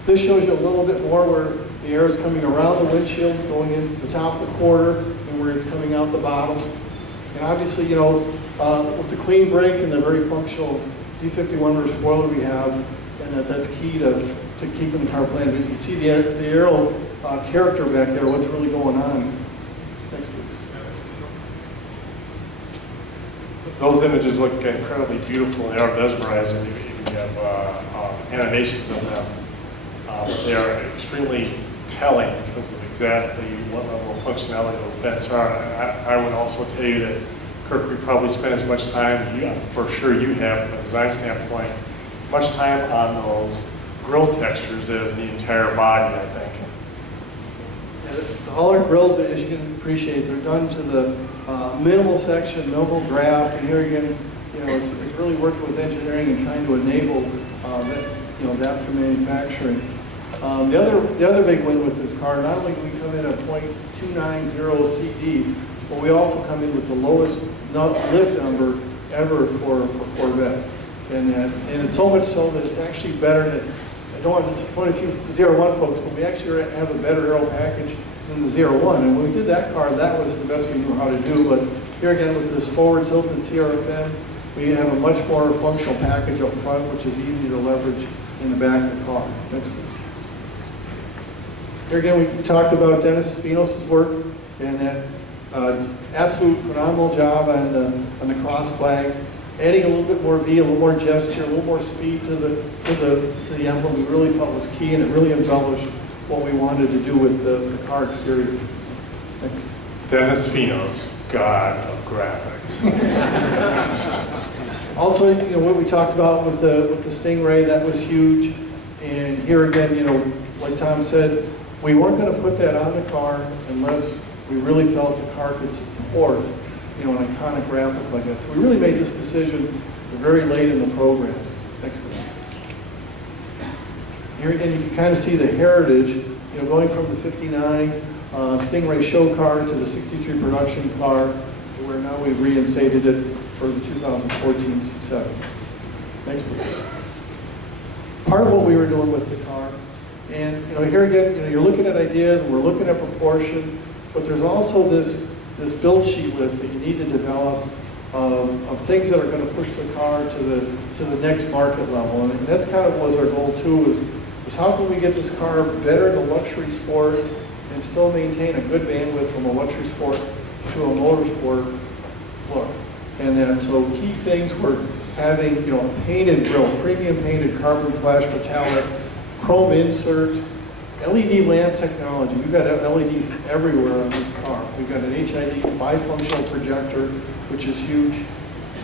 This shows you a little bit more where the air is coming around the windshield, going in the top of the quarter, and where it's coming out the bottom. And obviously, with the clean brake and the very functional Z51 rear spoiler we have, and that's key to keeping the car planted. You can see the aero character back there, what's really going on. Next, please. Those images look incredibly beautiful. They are mesmerizing. You have animations of them. They are extremely telling in terms of exactly what level of functionality those vents are. I would also tell you that, Kirk, we probably spend as much time, for sure you have from a design standpoint, much time on those grill textures as the entire body, I think. Yeah, all our grills, as you can appreciate, they're done to the minimal section, minimal draft, and here again, it's really working with engineering and trying to enable that for manufacturing. The other big win with this car, not only do we come in at 0.290 CD, but we also come in with the lowest lift number ever for Corvette. And it's so much so that it's actually better than, I don't want to disappoint a few 01 folks, but we actually have a better aero package than the 01. And when we did that car, that was the best we knew how to do. But here again, with this forward tilted CRFM, we have a much more functional package up front, which is easy to leverage in the back of the car. Next, please. Here again, we talked about Dennis Spinos' work and that absolute phenomenal job on the cross flags, adding a little bit more V, a little more gesture, a little more speed to the emblem. We really felt was key, and it really embellished what we wanted to do with the car exterior. Next. Dennis Spinos, god of graphics. Also, what we talked about with the Stingray, that was huge. And here again, like Tom said, we weren't going to put that on the car unless we really felt the car could support, an iconic graphic like that. So we really made this decision very late in the program. Next please. Here again, you can kind of see the heritage, going from the 59 Stingray show car to the 63 production car, to where now we've reinstated it for the 2014 C7. Next please. Part of what we were doing with the car, and here again, you're looking at ideas, and we're looking at proportion, but there's also this build sheet list that you need to develop of things that are going to push the car to the next market level, and that's kind of was our goal too, is how can we get this car better in the luxury sport and still maintain a good bandwidth from a luxury sport to a motorsport look. And then so key things were having a painted grille, premium painted carbon flash metallic, chrome insert, LED lamp technology. We've got LEDs everywhere on this car. We've got an HID bifunctional projector, which is huge.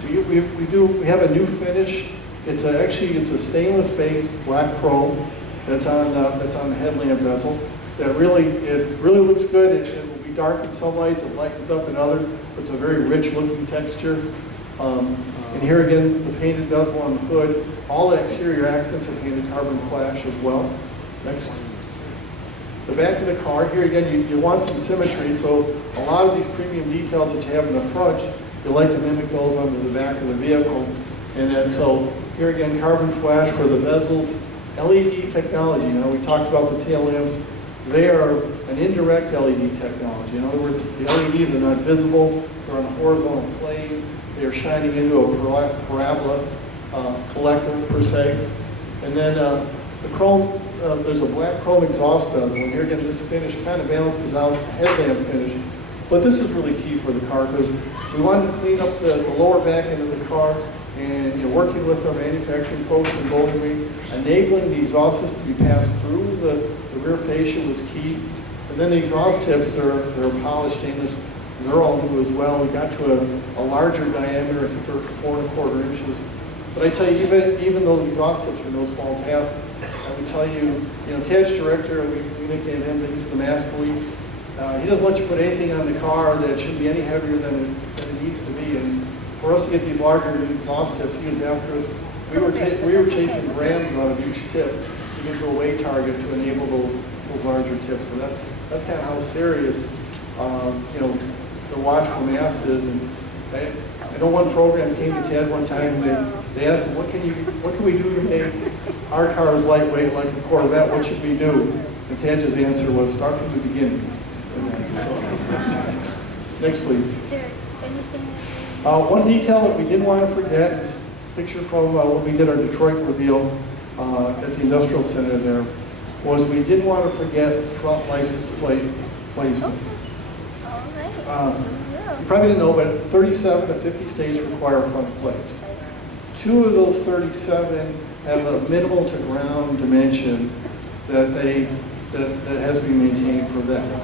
We have a new finish. It's a stainless based black chrome that's on the headlamp bezel. It really looks good. It will be dark in some lights. It lightens up in others. It's a very rich looking texture. And here again, the painted bezel on the hood. All the exterior accents are painted carbon flash as well. Next. The back of the car, here again, you want some symmetry, so a lot of these premium details that you have in the front, you like to mimic those onto the back of the vehicle. And then so here again, carbon flash for the bezels, LED technology. Now we talked about the tail lamps. They are an indirect LED technology. In other words, the LEDs are not visible. They're on a horizontal plane. They are shining into a parabola collector per se. And then the chrome, there's a black chrome exhaust bezel. And here again, this finish kind of balances out the headlamp finish. But this is really key for the car because we wanted to clean up the lower back end of the car, and working with our manufacturing folks in Bowling Green, enabling the exhaust system to be passed through the rear fascia was key. And then the exhaust tips, they're polished stainless. They're all new as well. We got to a larger diameter, I think they're 4 1/4 inches. But I tell you, even those exhaust tips are no small task. I would tell you, Tad's director, we nicknamed him, he's the mass police. He doesn't let you put anything on the car that should be any heavier than it needs to be. And for us to get these larger exhaust tips, he was after us. We were chasing grams out of each tip to get to a weight target to enable those larger tips. So that's kind of how serious the watch for mass is. And I know one program came to Tad one time. They asked him, what can we do to make our cars lightweight like a Corvette? What should we do? And Tad's answer was start from the beginning. Next, please. One detail that we didn't want to forget is a picture from when we did our Detroit reveal at the Industrial Center there, was we didn't want to forget front license plate placement. You probably didn't know, but 37 to 50 states require a front plate. 2 of those 37 have a minimal to ground dimension that has to be maintained for them.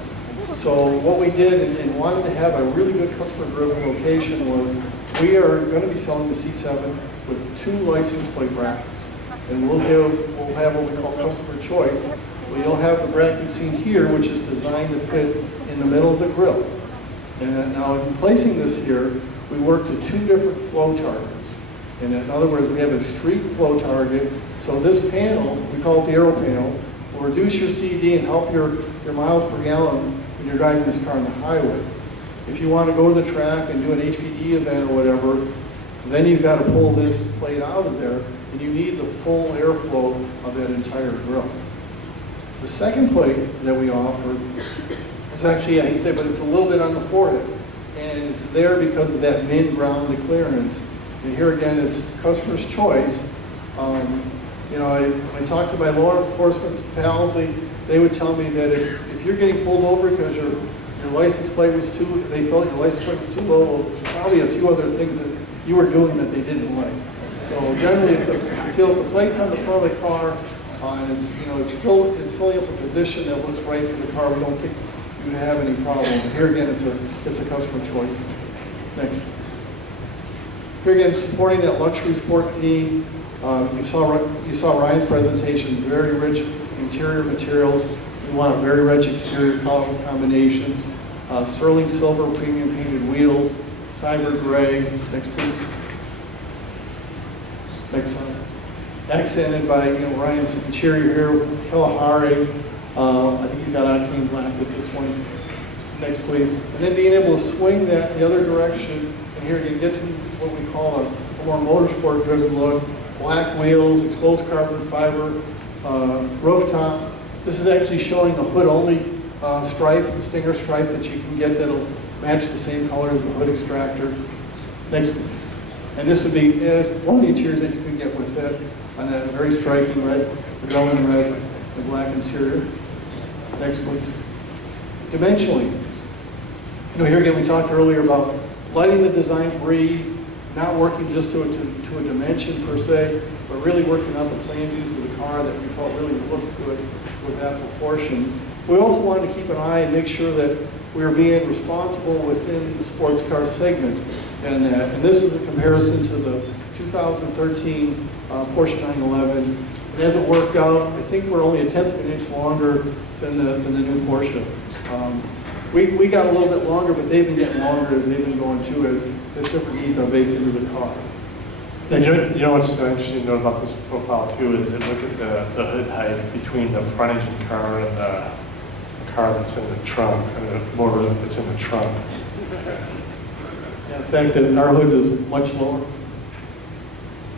So what we did in wanting to have a really good customer-driven location was we are going to be selling the C7 with 2 license plate brackets. And we'll have what we call customer choice. Well, you'll have the bracket seen here, which is designed to fit in the middle of the grille. And now in placing this here, we worked to 2 different flow targets. And in other words, we have a street flow target. So this panel, we call it the aero panel, will reduce your CD and help your miles per gallon when you're driving this car on the highway. If you want to go to the track and do an HPD event or whatever, Then you've got to pull this plate out of there, and you need the full airflow of that entire grill. The second plate that we offer is actually, I hate to say, but it's a little bit on the forehead. And it's there because of that min-ground clearance. And here again, it's customer's choice. You know, I talked to my law enforcement pals, they would tell me that if you're getting pulled over because your license plate was they felt your license plate was too low, well, there's probably a few other things that you were doing that they didn't like. So generally, if the plate's on the front of the car, and it's, you know, it's filling up a position that looks right for the car, we don't think you would have any problem. And here again, it's a customer choice. Next. Here again, supporting that luxury sport theme. You saw Ryan's presentation, very rich interior materials. We want very rich exterior color combinations. Sterling silver premium painted wheels, cyber gray. Next, please. Next one. Accented by, you know, Ryan's interior here, Kalahari. I think he's got octane black with this one. Next, please. And then being able to swing that the other direction, and here you get to what we call a more motorsport-driven look. Black wheels, exposed carbon fiber, rooftop. This is actually showing the hood-only stripe, the Stinger stripe that you can get that'll match the same color as the hood extractor. Next, please. And this would be one of the interiors that you can get with it on that very striking red, the golden red, the black interior. Next, please. Dimensionally. You know, here again, we talked earlier about letting the design breathe, not working just to a dimension per se, but really working out the plan views of the car that we felt really looked good with that proportion. We also wanted to keep an eye and make sure that we were being responsible within the sports car segment. And this is a comparison to the 2013 Porsche 911. And as it worked out, I think we're only a 1/10 of an inch longer than the new Porsche. We got a little bit longer, but they've been getting longer as they've been going too, as different needs are baked into the car. You know what's interesting to note about this profile too is that look at the hood height between the front engine car and the car that's in the trunk, and the motor that's in the trunk. Yeah, the fact that our hood is much lower.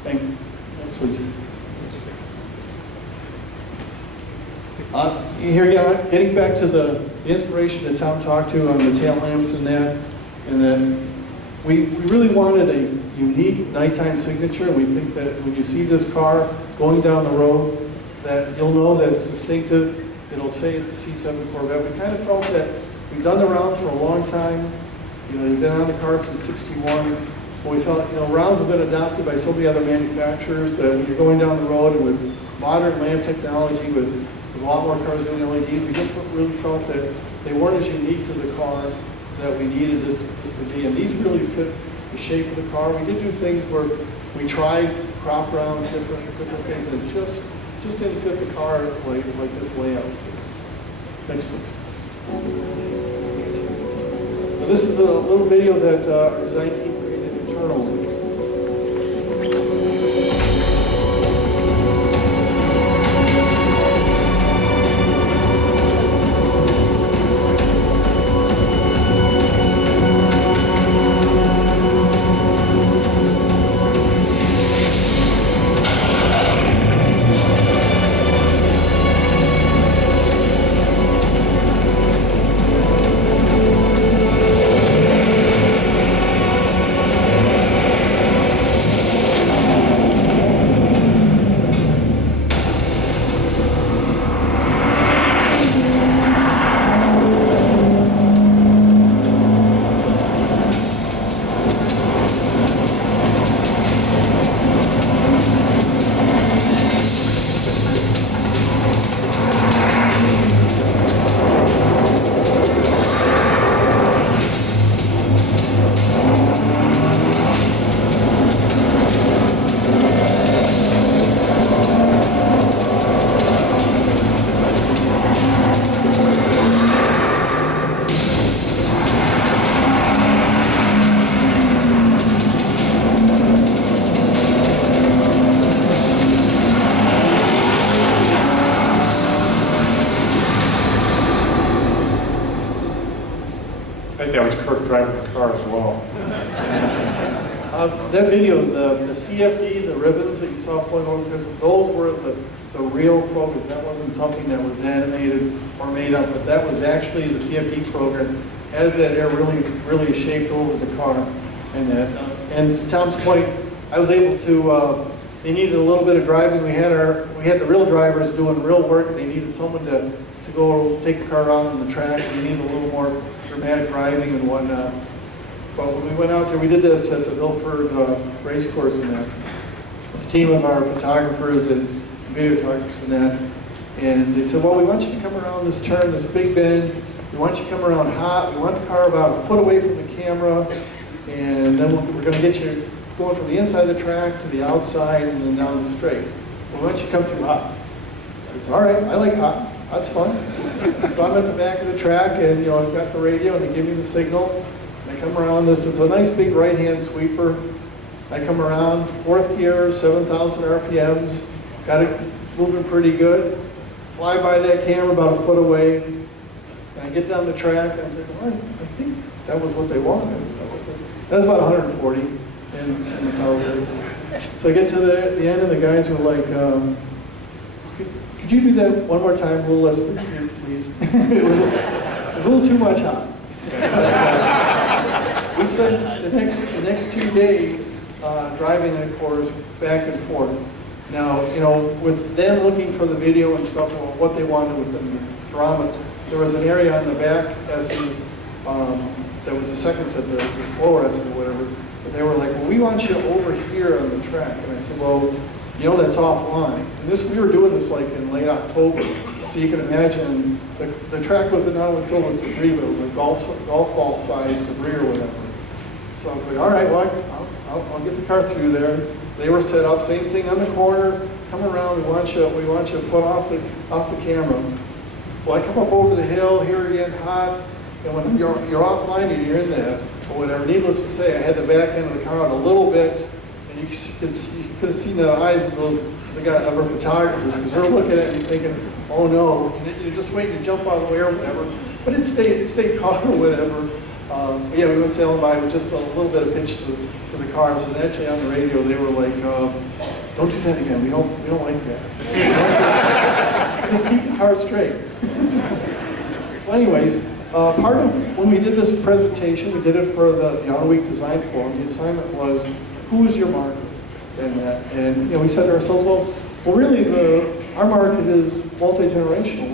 Thanks. Next, please. Here again, getting back to the inspiration that Tom talked to on the tail lamps and that we really wanted a unique nighttime signature. We think that when you see this car going down the road, that you'll know that it's distinctive. It'll say it's a C7 Corvette. We kind of felt that we've done the rounds for a long time. You know, they've been on the car since '61. But we felt, you know, rounds have been adopted by so many other manufacturers that when you're going down the road and with modern lamp technology, with a lot more cars doing LEDs, we just really felt that they weren't as unique to the car that we needed this to be. And these really fit the shape of the car. We did do things where we tried crop rounds, different things, and it just didn't fit the car like this layout. Next, please. Now, this is a little video that our design team created internally. that video, the CFD, the ribbons that you saw pulling over, because those were the real programs. That wasn't something that was animated or made up, but that was actually the CFD program as that air really shaped over the car. And that, and to Tom's point, I was able to, they needed a little bit of driving. We had the real drivers doing real work. They needed someone to go take the car around on the track. We needed a little more dramatic driving and whatnot. But when we went out there, we did this at the Milford race course and that. The team of our photographers and videographers and that. And they said, well, we want you to come around this turn, this big bend. We want you to come around hot. We want the car about a foot away from the camera. And then we're going to get you going from the inside of the track to the outside and then down the straight. Well, why don't you come through hot? So it's all right, I like hot. That's fun. So I'm at the back of the track and I've got the radio and they give me the signal. And I come around this, it's a nice big right-hand sweeper. I come around, fourth gear, 7,000 RPMs, got it moving pretty good. Fly by that camera about a foot away. And I get down the track and I'm thinking, well, I think that was what they wanted. That was about 140 in the car. So I get to the end and the guys were like, could you do that one more time, a little less, please? It was a little too much hot. We spent the next 2 days driving that course back and forth. Now, with them looking for the video and stuff, or what they wanted within the drama, there was an area on the back S's that was the second set, the slower S or whatever, but they were like, well, we want you over here on the track. And I said, well, that's offline. And we were doing this like in late October, so you can imagine the track wasn't not only filled with debris, but it was like golf ball size debris or whatever. So I was like, all right, well, I'll get the car through there. They were set up, same thing on the corner, come around, we want you a foot off the camera. Well, I come up over the hill, here again, hot, and when you're offline and you're in that, or whatever, needless to say, I had the back end of the car out a little bit, and you could have seen the eyes of our photographers, because they're looking at me thinking, oh no, you're just waiting to jump out of the way or whatever. But it stayed caught or whatever. Yeah, we went sailing by with just a little bit of pitch to the cars, and actually on the radio they were like, don't do that again, we don't like that. Just keep the car straight. So anyways, part of when we did this presentation, we did it for the Auto Week Design Forum. The assignment was, who is your market? And we said to ourselves, well, really our market is multi-generational.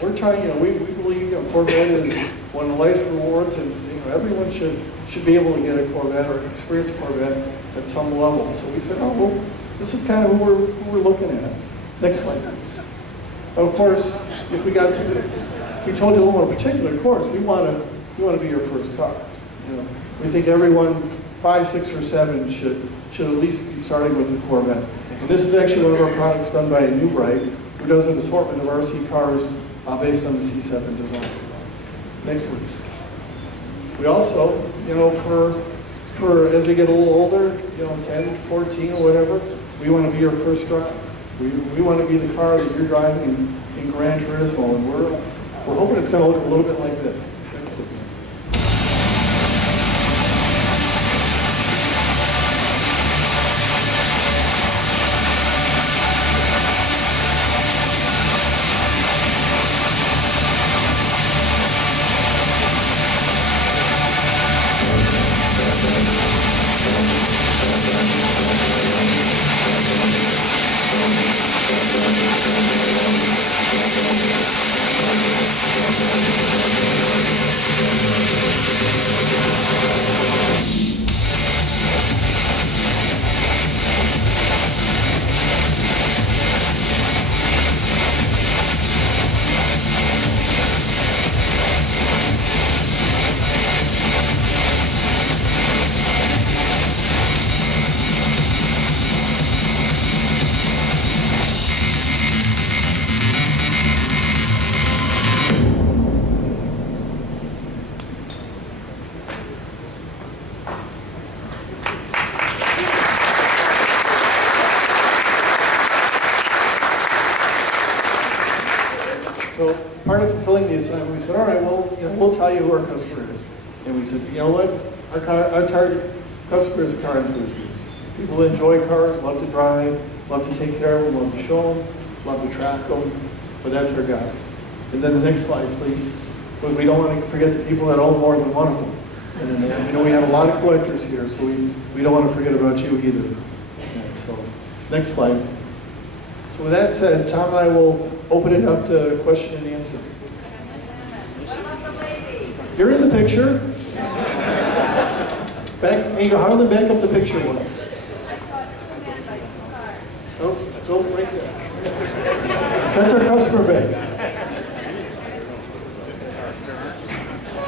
We're trying, we believe Corvette is one of life's rewards, and everyone should be able to get a Corvette or experience a Corvette at some level. So we said, oh, well, this is kind of who we're looking at. Next slide. Of course, if we told you a little more particular, of course, we want to be your first car. We think everyone 5, 6, or 7 should at least be starting with a Corvette. And this is actually one of our products done by New Bright, who does an assortment of RC cars based on the C7 design. Next, please. We also, for as they get a little older, 10, 14, or whatever, we want to be your first drive. We want to be the car that you're driving in Gran Turismo, and we're hoping it's going to look a little bit like this. Next, please. So part of fulfilling the assignment, we said, all right, well, we'll tell you who our customer is. And we said, you know what, our customer is a car enthusiast. People that enjoy cars, love to drive, love to take care of them, love to show them, love to track them, but that's our guys. And then the next slide, please. But we don't want to forget the people that own more than one of them. And you know, we have a lot of collectors here, so we don't want to forget about you either. And so, next slide. So with that said, Tom and I will open it up to question and answer. You're in the picture. Hey, Harlan, back up the picture one. Oh, go right there. That's our customer base.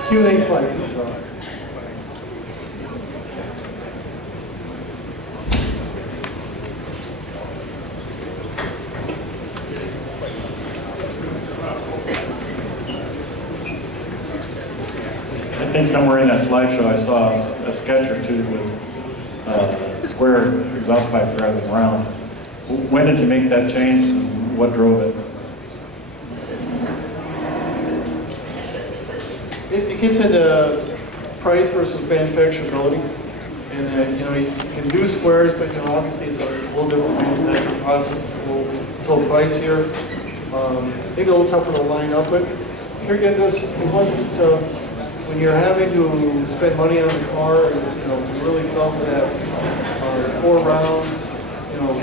Q&A slide, please. I think somewhere in that slideshow I saw a sketch or two with square exhaust pipes rather than round. When did you make that change and what drove it? It gets into price versus manufacturability. And you know, you can do squares, but you know, obviously it's a little different manufacturing process. It's a little pricier. Maybe a little tougher to line up with. Here again, it wasn't, when you're having to spend money on the car, you know, we really felt that 4 rounds, you know,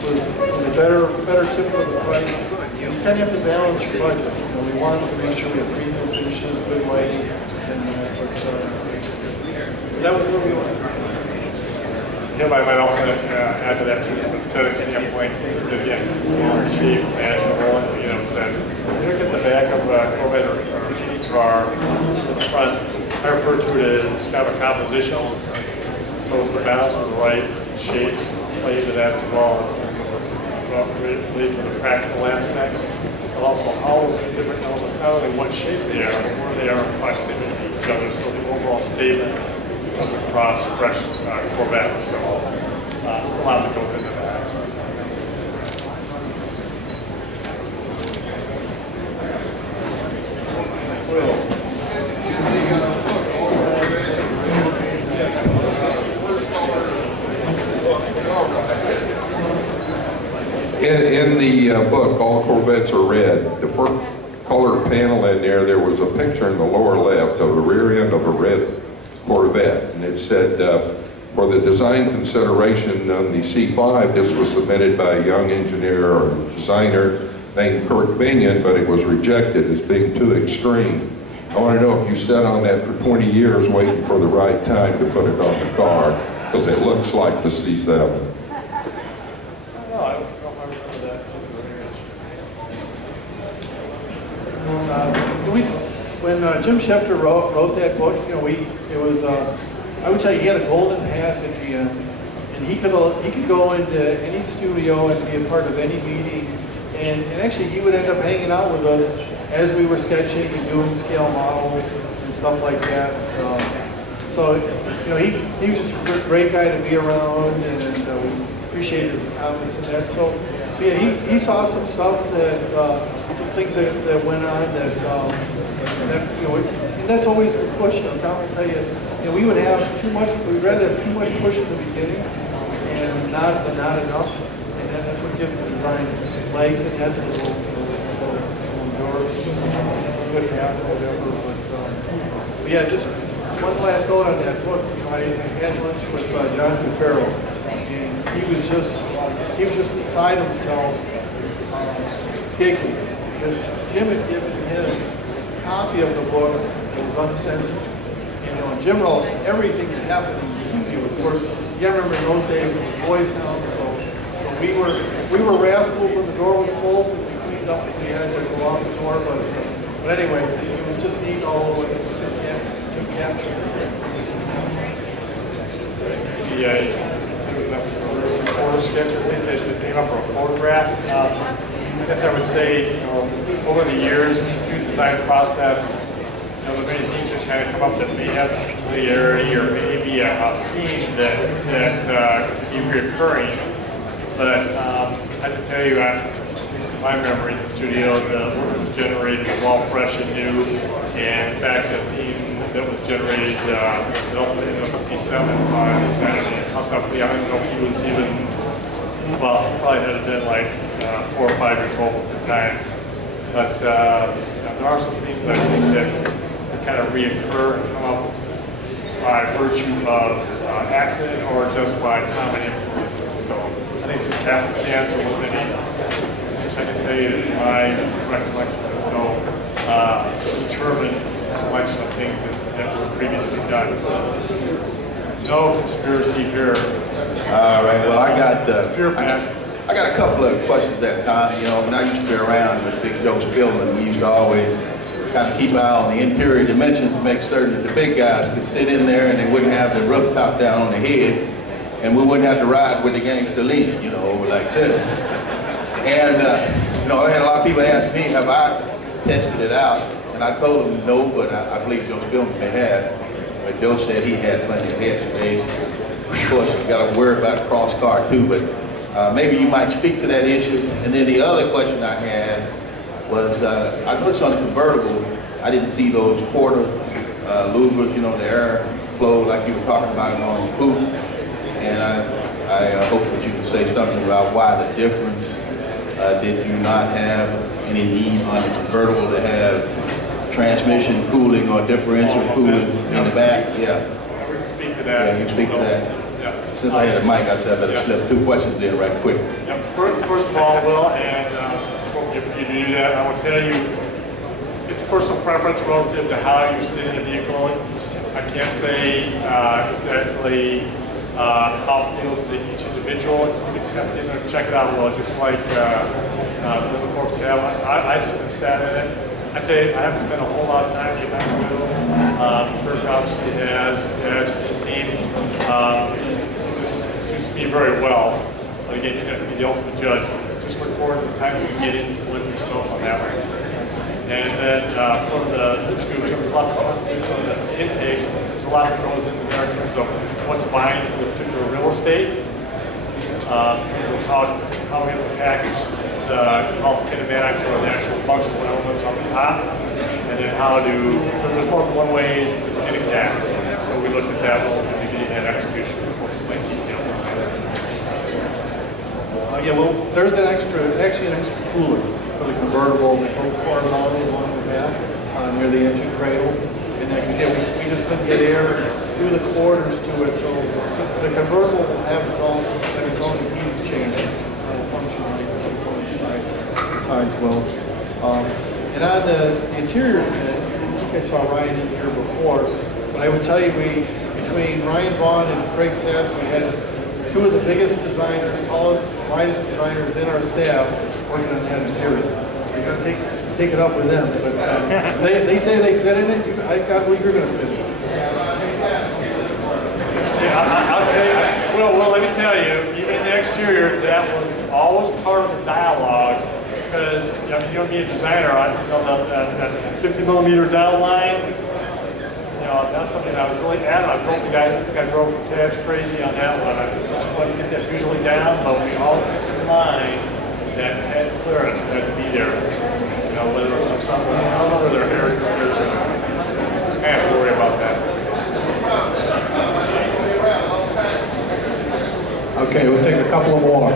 was a better tip for the price. You kind of have to balance your budget. You know, we wanted to make sure we have premium finishes, good lighting, and that was where we went. Yeah, I might also add to that too, from an aesthetic standpoint, again, longer shape, manageable, and you know, said, you look at the back of a Corvette or a GT car, the front, I refer to it as kind of a composition, so it's the balance of the right shapes, play into that as well, related to the practical aspects, but also how different elements, not only what shapes they are, but where they are in proximity to each other, so the overall statement comes across fresh Corvette. So there's a lot that goes into that. In the book, All Corvettes Are Red, the first color panel in there was a picture in the lower left of the rear end of a red Corvette, and it said, for the design consideration on the C5, this was submitted by a young engineer or designer named Kirk Bennion, but it was rejected as being too extreme. I want to know if you sat on that for 20 years waiting for the right time to put it on the car, because it looks like the C7. When Jim Schefter wrote that book, you know, it was I would tell you he had a golden pass at the end, and he could go into any studio and be a part of any meeting, and actually he would end up hanging out with us as we were sketching and doing scale models and stuff like that. So you know, he was just a great guy to be around, and we appreciated his comments and that. So yeah, he saw some stuff that some things that went on that you know, and that's always the push. You know, Tom will tell you, you know, we would have too much. We'd rather have too much push in the beginning, and not enough. And then that's what gives the design legs, and that's a little good path or whatever. But yeah, just one last note on that book. You know, I had lunch with John Farrell, and he was just beside himself, giggling, because Jim had given him copy of the book that was uncensored. And, you know, Jim wrote everything that happened in the studio. Of course, you gotta remember in those days it was Boys Town, so we were rascals when the door was closed, and we cleaned up and we had to go out the door. But anyways, it was just neat all the way to capture it. Yeah, it was a reporter sketch, I think, that came up for a photograph. I guess I would say, you know, over the years, through the design process, you know, there are many things that kind of come up that may have some familiarity or maybe a theme that could be reoccurring. But I have to tell you, at least in my memory in the studio, the work that was generated is all fresh and new. And in fact, the theme that was generated in the 57 by Representative Hussey. I don't know if he was even, well, probably had been like 4 or 5 years old at the time. But there are some things I think that kind of reoccur and come up by virtue of accident or just by common influences. So I think it's just happenstance. It wasn't any. I can tell you that in my recollection, there's no determined selection of things that were previously done. No conspiracy here. All right, well, I got Pure passion. I got a couple of questions at time. You know, when I used to be around with Big Joe's building, we used to always kind of keep an eye on the interior dimensions to make certain that the big guys could sit in there and they wouldn't have the rooftop down on their head, and we wouldn't have to ride with the gangster lean, you know, over like this. And, you know, I had a lot of people ask me, have I tested it out? And I told them no, but I believe Joe Spillman may have. But Joe said he had plenty of head space. Of course, you got to worry about a cross car too, but maybe you might speak to that issue. And then the other question I had was, I noticed on the convertible, I didn't see those quarter louvers, you know, the air flow like you were talking about on the coupe. And I hope that you can say something about why the difference. Did you not have any need on the convertible to have transmission cooling or differential cooling in the back? Yeah. We can speak to that. Yeah, you can speak to that. Yeah. Since I had a mic, I said I better slip 2 questions in right quick. Yep. First of all, Will, and if you do that, I will tell you, it's personal preference relative to how you sit in a vehicle. I can't say exactly how it feels to each individual. You can sit in there and check it out, Will, just like the other folks have. I have sat in it. I tell you, I haven't spent a whole lot of time getting back to it. Kirk obviously has his team. It just suits me very well. But again, you have to be the ultimate judge. Just look forward to the time you can get in and live yourself on that one. And then from the scoops, the intakes, there's a lot that goes into there in terms of what's buying for the particular real estate, how we have to package the kinematics or the actual functional elements on the top, and then how to, there's more than one ways to skin a cat. So we looked at that when we did that execution. We'll explain detail. Yeah, well, there's actually an extra cooler for the convertible that goes horizontal along the back near the engine cradle. And that, we just couldn't get air through the quarters to it, so the convertible will have its own heat change. It'll function like the sides will. And on the interior, I think I saw Ryan in here before, but I would tell you between Ryan Vaughn and Craig Sass, we had 2 of the biggest designers, tallest, brightest designers in our staff working on that interior. So you got to take it up with them. But they say they fit in it. I believe you're going to fit in it. Yeah, I'll tell you. Well, let me tell you. Even in the exterior, that was always part of the dialogue because you know, be a designer. That 50mm down line. You know, that's something I was really adamant. I think I drove Tad's crazy on that one. I just wanted to get that visually down, but we always kept in mind that head clearance had to be there. You know, whether it was something, I don't know whether their hair clears or not. I have to worry about that. Okay, we'll take a couple of more.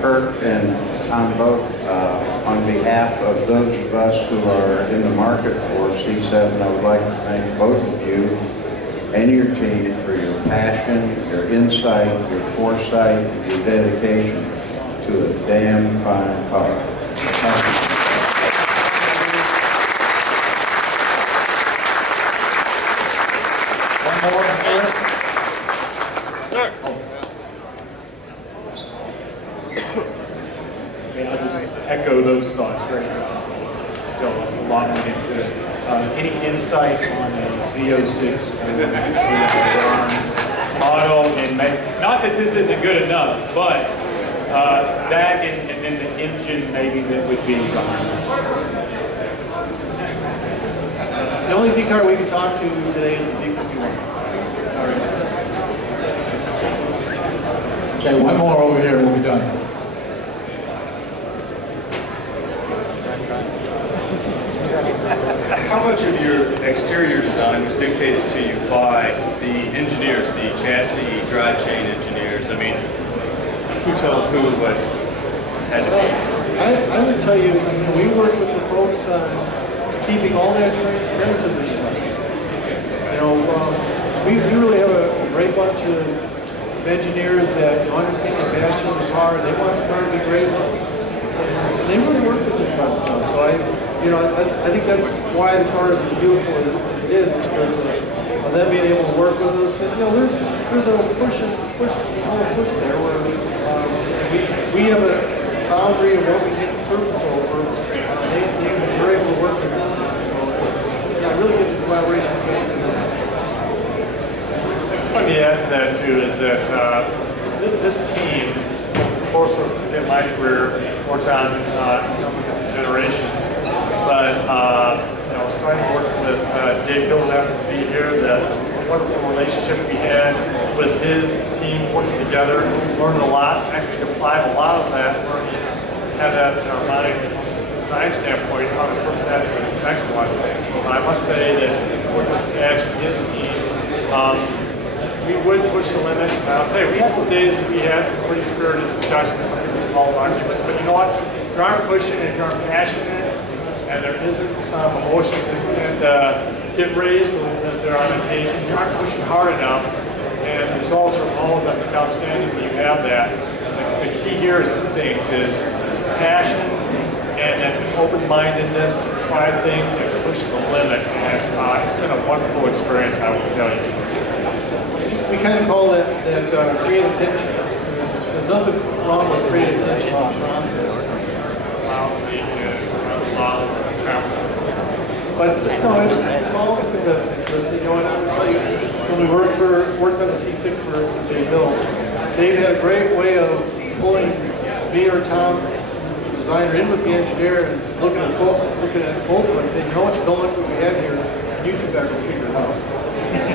Kirk and Tom both, on behalf of those of us who are in the market for C7, I would like to thank both of you and your team for your passion, your insight, your foresight, your dedication to a damn fine car. Thank you. One more here. Sir. I'll just echo those thoughts right now. So along with it, any insight on a Z06 auto and not that this isn't good enough, but that and then the engine maybe that would be behind it. The only Z car we can talk to today is the Z51. All right. Okay, one more over here, we'll be done. chassis drive chain engineers. I mean, who told who what had to be? I would tell you, we work with the folks on keeping all that transparent to the design. We really have a great bunch of engineers that understand the passion of the car. They want the car to be great looking. And they really work with this on stuff. So I think that's why the car is as beautiful as it is because of them being able to work with us. And there's a push there where we have a boundary of what we get the surface over. They're able to work with them. So yeah, really good collaboration between that. Just let me add to that too is that this team, of course, in my career, worked on different generations, but I was trying to work with Dave Hill, who happens to be here, the wonderful relationship we had with his team working together. We learned a lot, actually applied a lot of that learning, had that in our mind from a design standpoint, how to put that into the next one. I must say that working with Ash and his team, we would push the limits. And I'll tell you, we had the days that we had some pretty spirited discussions, some people call arguments, but you know what? If you aren't pushing, if you aren't passionate, and there isn't some emotions that can get raised a little bit there on occasion, you aren't pushing hard enough, and the results are all outstanding when you have that. The key here is two things, is passion and an open-mindedness to try things and push the limit. And it's been a wonderful experience, I will tell you. We kind of call that creative tension. There's nothing wrong with creative tension in the process. But it's all in the best interest. And I would tell you, when we worked on the C6 for Dave Hill, Dave had a great way of pulling me or Tom, the designer, in with the engineer and looking at both of us, saying, don't like what we had here. You two better go figure it out.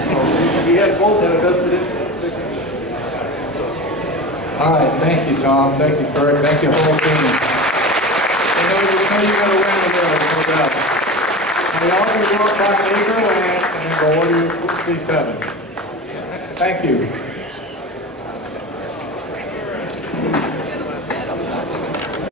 So we had both had a vested interest. All right, thank you, Tom. Thank you, Kirk. Thank you, whole team. We know you're going to win the race, no doubt. Now, y'all going to go up by Neighborland and go order your C7. Thank you.